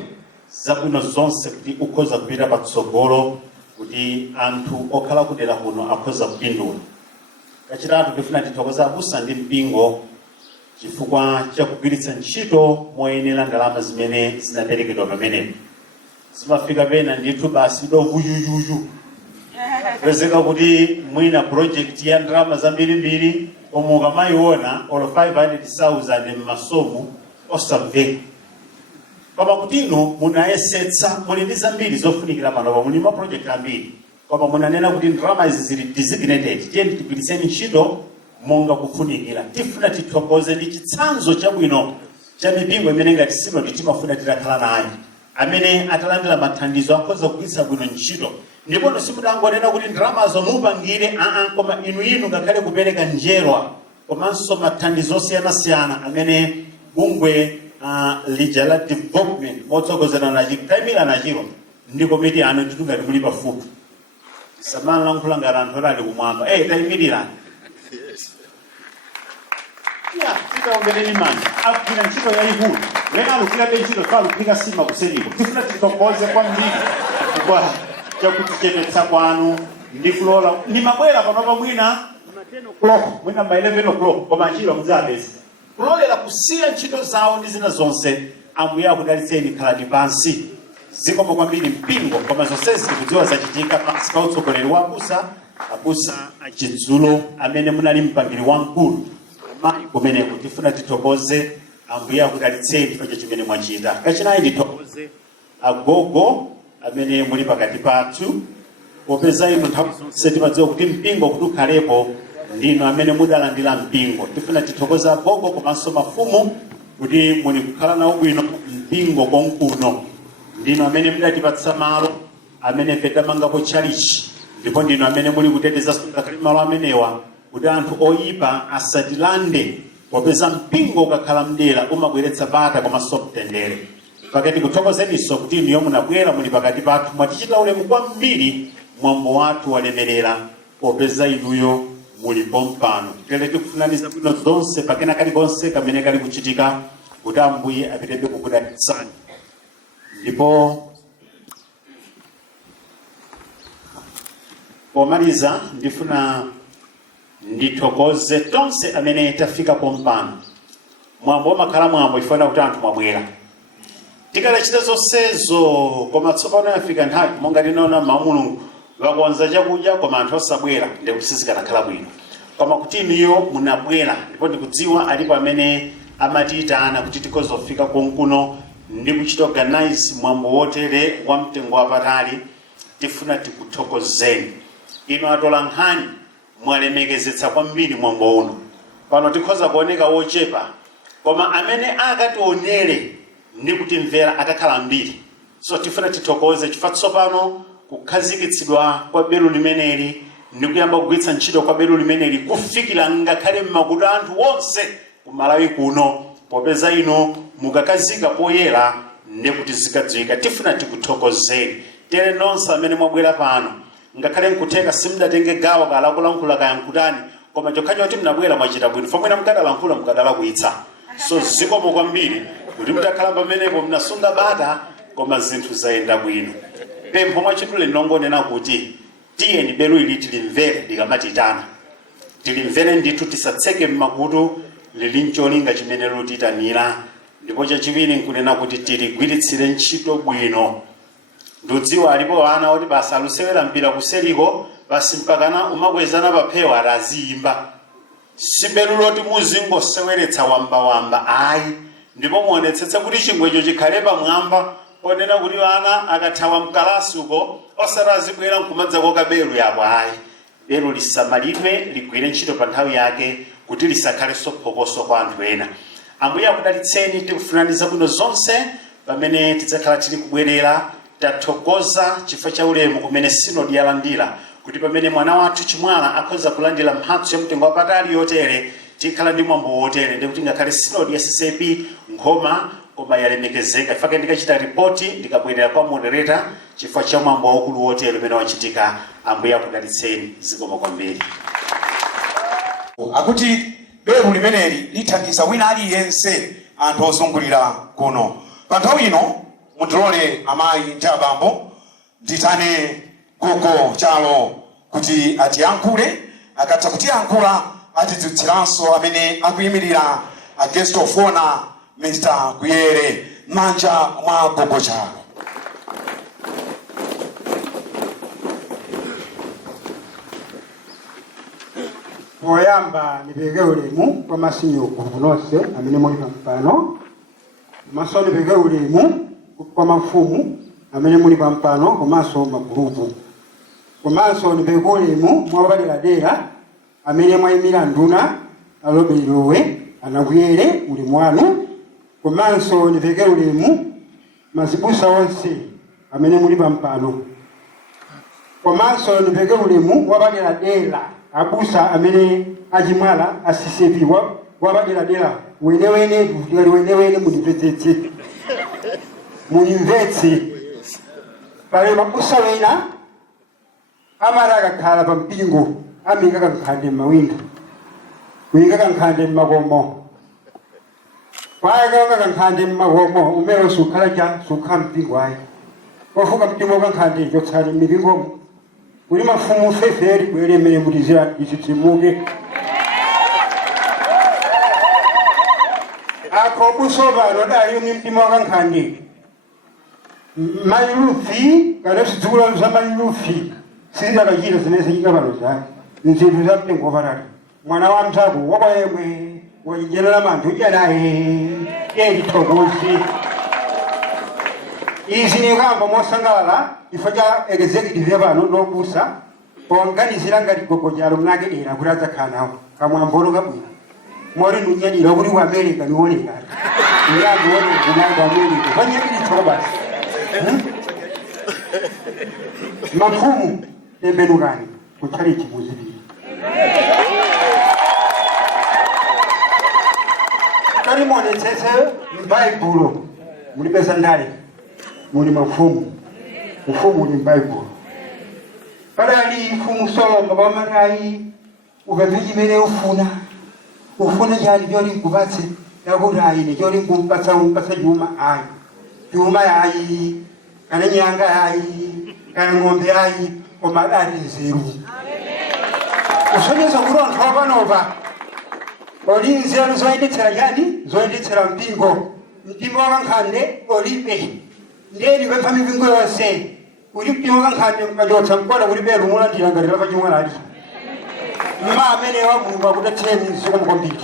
zabwino zonse kuti ukhoza kupita patsogolo kuti anthu okhala kudera kuno akhoza kupindula. Kachitatu ndifuna ndithokoza abusa ndi mpingo chifukwa cha kugwiritsa ntchito moyenera ndalama zimene zinaperekedwa pamenepo. Zimafika pena ndithu basi dovuyuyuyu pezeka kuti mwina project ya ndalama zambirimbiri omwe ukamayiona olo 500,000 m'masomo osamveka. Koma kuti inu munayesetsa muli ndi zambiri zofunikira panopa, muli ma project ambiri, koma munanena kuti ndalama izi zili designated, tiyeni tigwiritseni ntchito monga kufunikira. Tifuna tithokoze ndi chitsanzo chabwino cha mipingo imene ngati sino timafuna titakhala nayo, amene atalandira mathandizo akhoza kugwiritsa bwino ntchito. Ndipo simutangonena kuti ndalamazo mupangire koma inu ngakhale kupereka njerwa komanso mathandizo osiyanasiyana amene bungwe lija la development motsogozera na chitayimira nachiro ndi komiti anu titungati muli pafupi. Samala lankhula ngati anthu ali kumwamba tayimirira. Tikaombeleni mani akugwira ntchito yayikulu lena alugwira ntchito twaluphika sima kuseriko. Tifuna tithokoze kwambiri chifukwa chakutichetesa kwanu ndi kulola nimabwera panopa mwina 10 o'clock mwina 11 o'clock koma ntchito mudzapeza kulolera kusiya ntchito zawo ndi zina zonse. Ambuye akudalitseni, khalani pansi. Zikomo kwambiri mpingo, koma zonsezi tikudziwa zachitika pansi pa utsogoleri wa abusa achidzulo amene munali mpangiri wamkulu amayi kumeneko. Tifuna tithokoze. Ambuye akudalitseni chifukwa chimene mwachita. Kachinayi ndithokoze agogo amene muli pakati pathu, popeza inu nthawi zonse timadziwa kuti mpingo kuti ukhalepo ndinu amene mudalandira mpingo. Tifuna tithokoze agogo komanso mafumu kuti muli kukhala nawo bwino mpingo konkuno. Ndinu amene mudatipatsa malo amene tidamangapo chalichi, ndipo ndinu amene muli kuteteza ngakhale malo amenewa kuti anthu oyipa asatilande, popeza mpingo ukakhala mdera umabweretsa bata komanso mtendere. Pakati kuthokozeniso kuti inu munabwera muli pakati pathu, mwatichita ulemu kwambiri. Mwambo wathu walemerera popeza inuyo muli pompano. Tele tikufunaniza bwino zonse pakena kalikonse kamene kali kuchitika kuti Ambuye apitebe kukudalitsani. Ndipo pomaliza ndifuna ndithokoze tonse amene tafika pompano. Mwambo wamakhala mwambo ifuna kuti anthu mwabwera. Tikalachita zonsezo koma tsopano yafika nthawi monga tinaona Mulungu wakonza chakudya koma anthu osabwera ndi kuti sizikanakhala bwino. Koma kuti inuyo munabwera, ndipo ndikudziwa alipo amene amatiyitana kuti tikozofika konkuno ndi kuchita organize mwambo wotere wa mtengo wapatali. Tifuna tikuthokozeni. Inu atola nkhani mwalemekezetsa kwambiri mwambo uno. Pano tikhoza kuoneka wochepa koma amene akationere ndi kutimvera akakhala mbiri. So tifuna tithokoze chifukwa tsopano kukhazikitsidwa kwa belo limeneli ndi kuyamba kugwiritsa ntchito kwa belo limeneli kufikira ngakhale m'makutu anthu onse kumalawi kuno, popeza ino mukakazika poyera ndi kuti zikadziwika. Tifuna tikuthokozeni. Tere nonse amene mwabwera pano ngakhale nkutheka simudatenge gawo kalakulankhula kayankhutani, koma chokhacho kuti mnabwera mwachita bwino. Famwena mukadalankhula mukadalakwitsa. So zikomo kwambiri kuti mutakhala pamenepo mnasunga bata koma zinthu zayenda bwino. Pempho mwachidule ndinongonena kuti tiyeni belo ili tilimvere likamatitana. Tilimvere ndithu tisatseke m'makutu lili ncholinga chimene lotitanira. Ndipo chachiwiri nkunena kuti tiligwiritsire ntchito bwino. Ndudziwa alipo ana oti basa alusewera mpira kuseriko basi mpakana umakwezana paphewa ataziyimba. Sibelu loti muzingoseweretsa wamba ayi. Ndipo muonetsetse kuti chingwecho chikhale pamwamba onena kuti vana akathawa mkalasi uko osatazibwera nkumadzako kabelu yapo ayi belo lisamalidwe ligwire ntchito pa nthawi yake kuti lisakhale phokoso kwa anthu ena. Ambuye akudalitseni tikufunaniza bwino zonse pamene tidzakhala tili kubwerera. Tathokoza chifukwa cha ulemu kumene sinodi yalandira kuti pamene mwana wathu chimwala akhoza kulandira mphatso ya mtengo wapatali yotere tikhala ndi mwambo wotere ndi kuti ngakhale sinodi ya CCP Nkhoma koma yalemekezeka. Ifake ndikachita ripoti ndikabwerera kwa moderator chifukwa cha mwambo waukulu wotere umene wachitika. Ambuye akudalitseni zikomo kwambiri. Akuti belu limeneli lithandiza wina aliyense anthu ozungulira kuno. Pa nthawi ino mutilole amayi ndi abambo nditane Gogo Chalo kuti atiyankhule. Akatha kutiyankhula atidziwitsiranso amene akuyimirira a guest of honor Mr. Kuyere manja mwa Gogo Chalo. Poyamba nipeke ulemu kwa masinyo kufunose amene muli pampano. Maso nipeke ulemu kwa mafumu amene muli pampano komanso magulupu. Komanso nipeke ulemu mwabaderadera amene mwayimira nduna aloberowe anakuyere ulemu wanu. Komanso nipeke ulemu mazibusa onse amene muli pampano. Komanso nipeke ulemu wabaderadera abusa amene achimwala CCP wabaderadera wenewene kuti wenewene munimvetse pale mabusa wena amara akakhala pa mpingo amika kankhande m'mawindo kuyika kankhande m'makomo kwayaka kankhande m'makomo umene sukhala cha sukha mpingo ayi wafuka mpingo kankhande chotsali mipingomo uli mafumu feferi bwere mene mulizira isitsimuke ako busoba dali ni mpimo kankhande mayilufi kana sidzukula za mayilufi sida kachira zinese chikabalo zake nzinthu za mtengo parati mwana wa mtsaku wakwayemwe wachijerera manthu ujanaye yendithokozi izi nikamba mosangalala chifukwa cha executive yapano nobusa poganizira ngati Gogo Chalo mnakedera kuti adzakhala nawo kamwambono kabwino mori nunyadira kuti ku America niwoneka iyangu wone kunanga America vanyadilithoka basi mafumu tembenukani kuchali chimuzipiri kali monetsese m'baibulo mulipesa ndale muli mafumu ufumu ni m'baibulo padali mfumu Solomoni pamalayi ukapechimene ufuna chali choli nkupatse yakuti ayine choli nkumpatsa chuma ayi chuma yayi kana nyanga yayi kana ng'ombe yayi koma dali nzeru usonyeza kuti anthu apanopa oli nzeru zoyendetsera chani zoyendetsera mpingo wa kankhande olibe ndeni kwepha mipingo yonse kuti mpingo kankhande mkachotsa mkona kuti belu mulandira ngati lapa chimwalali mma amene wa Mulungu akudetseni zikomo kwambiri.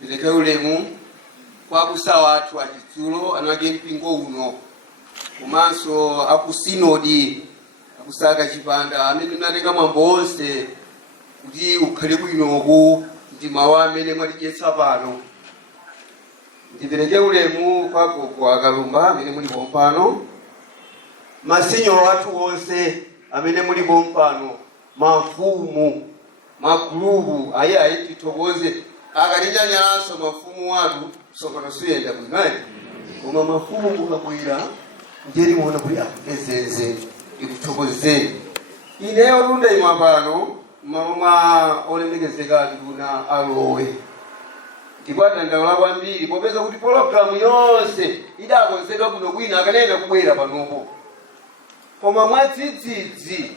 Tileke ulemu kwa abusa wathu achitsulo anake mpingo uno komanso akusinodi akusaka chipanda amene mnatenga mwambo onse kuti ukhale bwinoku ndi mawu amene mwatidyetsa pano. Ndipereke ulemu kwa Gogo Akalumba amene mulipo mpano, masinyo wathu onse amene mulipo mpano, mafumu magulupu ayayi tithokoze akatinyanyalanso mafumu wathu sokano suyenda bwinayi koma mafumu mukabwera njeri muona kuti akezeze ikuthokozeni. Ineyo lunda imwa pano mwa olemekezeka nduna alowe tikwadandaula kwambiri popeza kuti pologalamu yonse idakonzedwa kuno kwina akanena kubwera panopo koma mwadzidzidzi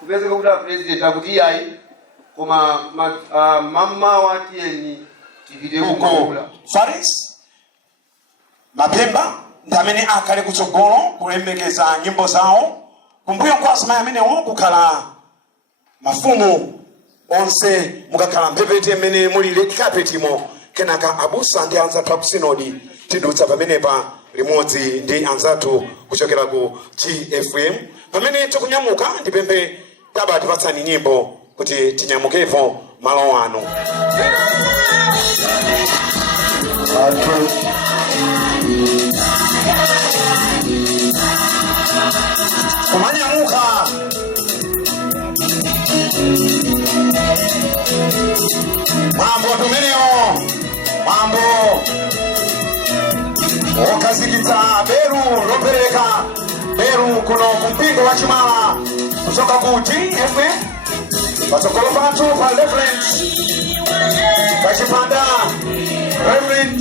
kupezeka kuti apresident akuti yayi koma mama watiyeni tipite kukula Faris Mapemba ndamene akhale kutsogolo kulemekeza nyimbo zawo kumbuyo kwa asimayi amenewo kukhala mafumu onse mukakhala mphepete mmene muli red carpet imo kenaka abusa ndi anzathu aku sinodi tidutsa pamenepa limodzi ndi anzathu kuchokera ku GFM pamene tikunyamuka ndipemphe taba tipatsani nyimbo kuti tinyamukepo malo ano. Kumanyamuka mambo tumeneo mambo okazikitsa beru lopereka beru kuno kumpingo wa Chimala kuchoka ku GFM patsogolo pathu pa Reverend pachipanda Reverend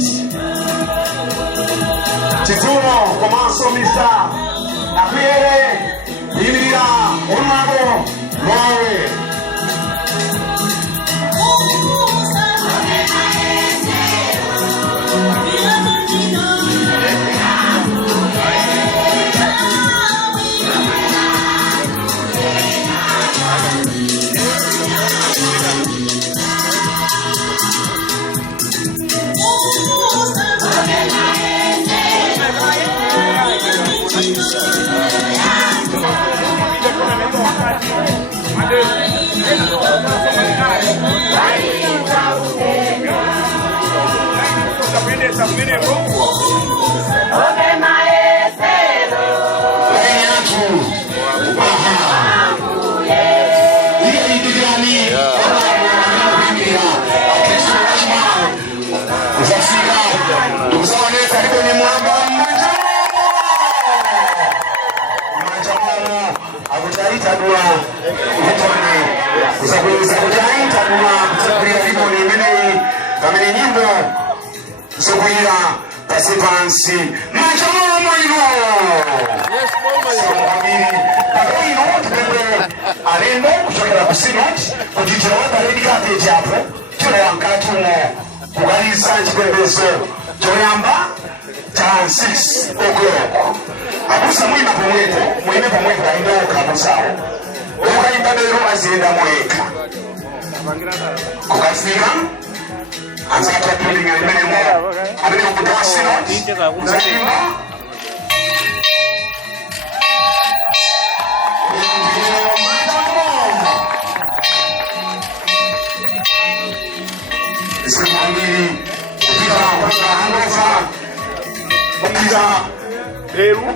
Chitumo komanso Mr. Akuyere yimirira olumabo lwawe. Pasipansi machomo ino ino tupende alendo kuchokera kusinot kujijira red carpet hapo tunawankatumo kuganiza chipembezo choyamba cha 6 o'clock abusa mwime pomwepo aindoka abusawo ukaimba lero azienda mweka kukafika anzathu apulling amene kukutoka sinot zaimba Isemaili kupita kwenda Hangover kupita Peru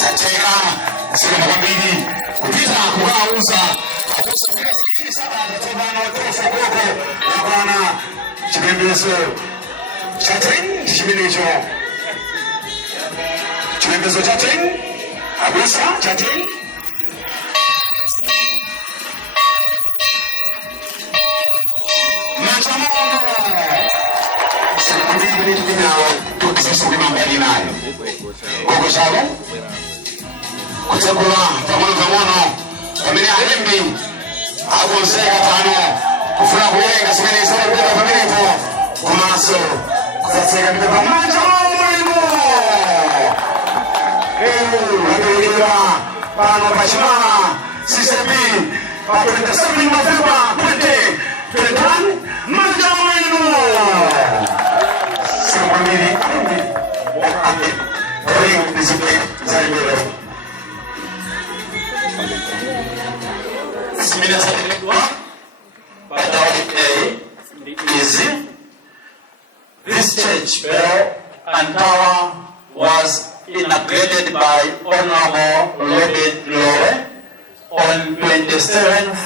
Sateka Isemaili kupita kuuza Bwana chipembezo chateng chimenecho chipembezo chateng abusa chateng machomo sikubiri tukinawo tukisisubima mbali nayo koko chalo kutegula pamono familia halimbi akonzeka tano kufuna kuyenga simene isole kutoka pamenepo kumaso kuzatseka ndipo pamanja mulimo wadolera pano pachimala CCP pa 27 November 2021 manja mulimo sikwamiri ring display zaibero simina sateledwa this church bell and tower was inaugurated by Honorable Robert Lowe on 27th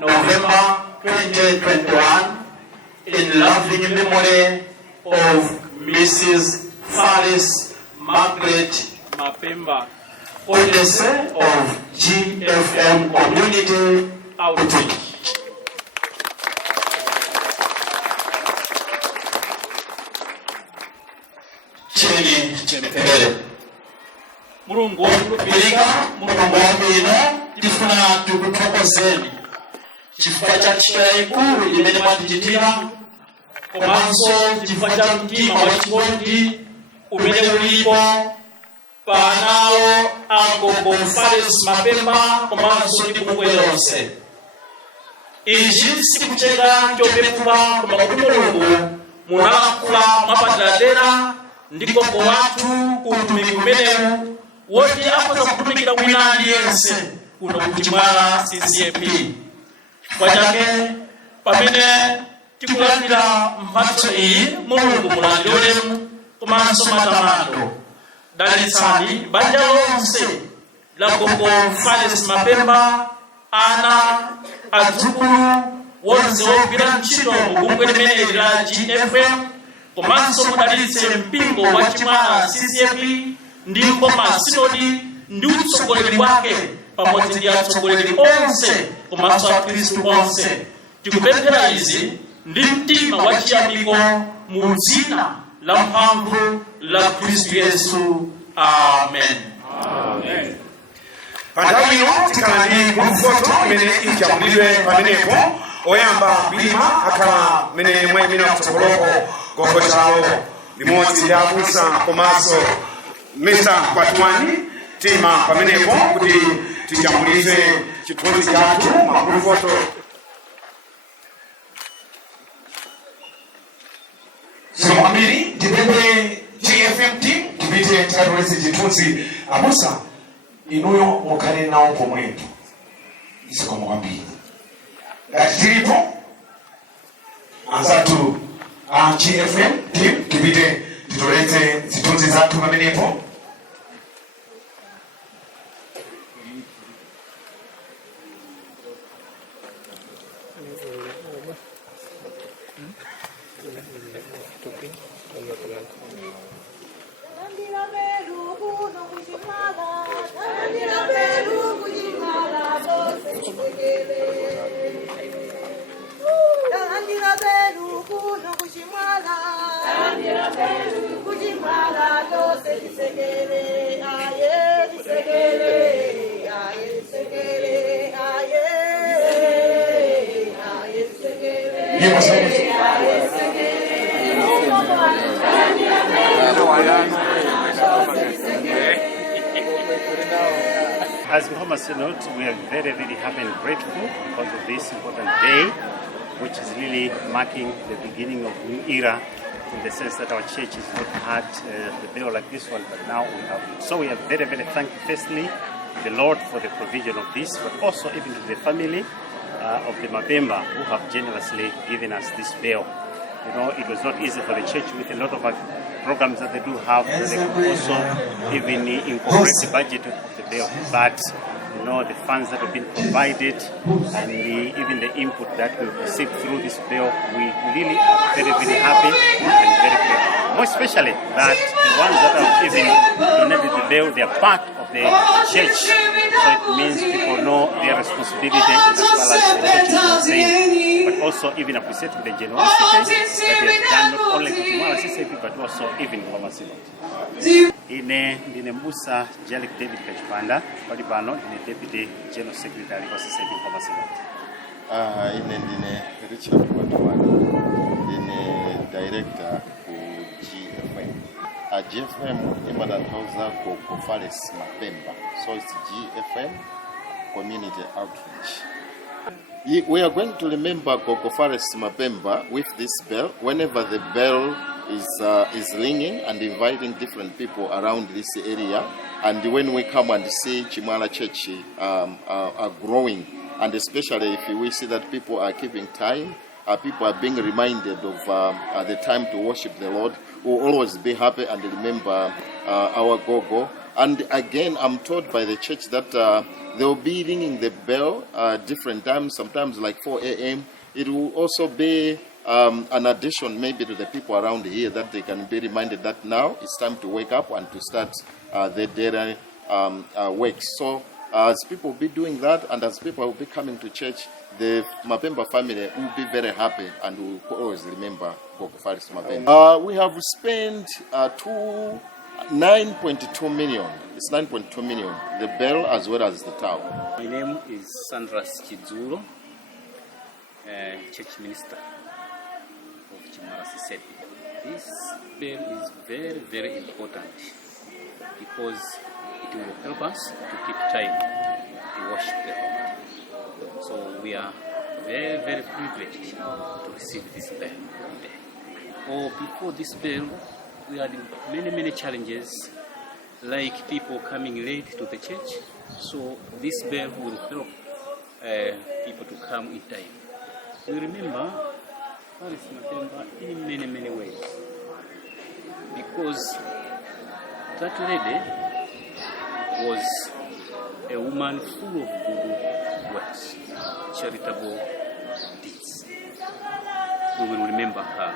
November 2021 in loving memory of Mrs. Faris Margaret Mapemba, Odessa of GFM Community Outreach. Chini Chempere mulungu wokhulupirika, mulungu wabwino, tifuna tikuthokozeni chifukwa cha ntchito yayikulu imene mwatichitira, komanso chifukwa cha mtima wachikondi umene ulipo panawo agogo Fares Mapemba komanso ndi bungwe lonse. Ichi sikucheka chopepuka, koma kuti mulungu munalankhula mwapaderadera ndi gogo wathu utumiki umenewu woti akhoza kutumikira wina aliyense kuno ku Chimwala CCAP. Chifukwa chake pamene tikulandira mphatso iyi, mulungu mulandire ulemu komanso matamando. Dalitsani banja lonse la gogo Fares Mapemba, ana adzukulu wonse wogwira ntchito mu bungwe limeneli la GFM, komanso mudalitse mpingo wa Chimwala CCAP ndi koma sinodi ndi utsogoleri wake pamodzi ndi atsogoleri onse komanso akhristu onse. Tikupemphera izi ndi mtima wachiyamiko mu dzina la mphamvu la Khristu Yesu. Amen. Amen. Panthawi ino tikhala ndi mafoto imene ijambulidwe pamenepo. Oyamba Bilima akhala mene mwayimira kutsogoloko gogo chawo limodzi ndi abusa komanso Mr. Kwatwani tima pamenepo kuti tijambulize chithunzi chathu mafoto. Somambiri tipembe GFM team tipite tikatolese chithunzi abusa inuyo mukhale nawo pomwepo zikomo kwambiri. Ngati tilipo anzathu GFM team tipite titoletse zithunzi zathu pamenepo. As Muhammad Synod, we are very, very happy and grateful because of this important day, which is really marking the beginning of a new era, in the sense that our church has not had the bell like this one, but now we have it. So we are very, very thankful, firstly, the Lord for the provision of this, but also even to the family of the Mapemba who have generously given us this bell. You know, it was not easy for the church with a lot of programs that they do have. They could also even incorporate the budget of the bell. But, you know, the funds that have been provided and even the input that we received through this bill, we really are very, very happy and very grateful. More especially that the ones that have even donated the bill, they are part of the church. So it means people know their responsibility as well as the church is concerned. But also even appreciate the generosity that they have done not only to Chimwala CCAP but also even Muhammad Synod. Ine ndine Musa Jalik David Kachipanda, pali pano ndine Deputy General Secretary wa CCAP Muhammad Synod. Ine ndine Richard Watwani, ndine Director ku GFM. GFM imatanthauza ku Fares Mapemba, so it's GFM Community Outreach. We are going to remember Gogo Fares Mapemba with this bell. Whenever the bell is ringing and inviting different people around this area, and when we come and see Chimwala Church are growing, and especially if we see that people are keeping time, people are being reminded of the time to worship the Lord, we'll always be happy and remember our Gogo. And again, I'm told by the church that they will be ringing the bell different times, sometimes like 4 a.m. It will also be an addition maybe to the people around here that they can be reminded that now it's time to wake up and to start their daily work. So as people will be doing that and as people will be coming to church, the Mapemba family will be very happy and will always remember Gogo Fares Mapemba. We have spent 2 9.2 million. It's 9.2 million. The bell as well as the tower. My name is Sandras Chizulo, church minister of Chimarasi Sepi. This bell is very, very important because it will help us to keep time to worship the Lord. So we are very, very privileged to receive this bell today. Before this bell, we had many challenges, like people coming late to the church. So this bell will help people to come in time. We remember Paris Matemba in many ways, because that lady was a woman full of good works, charitable deeds. We will remember her.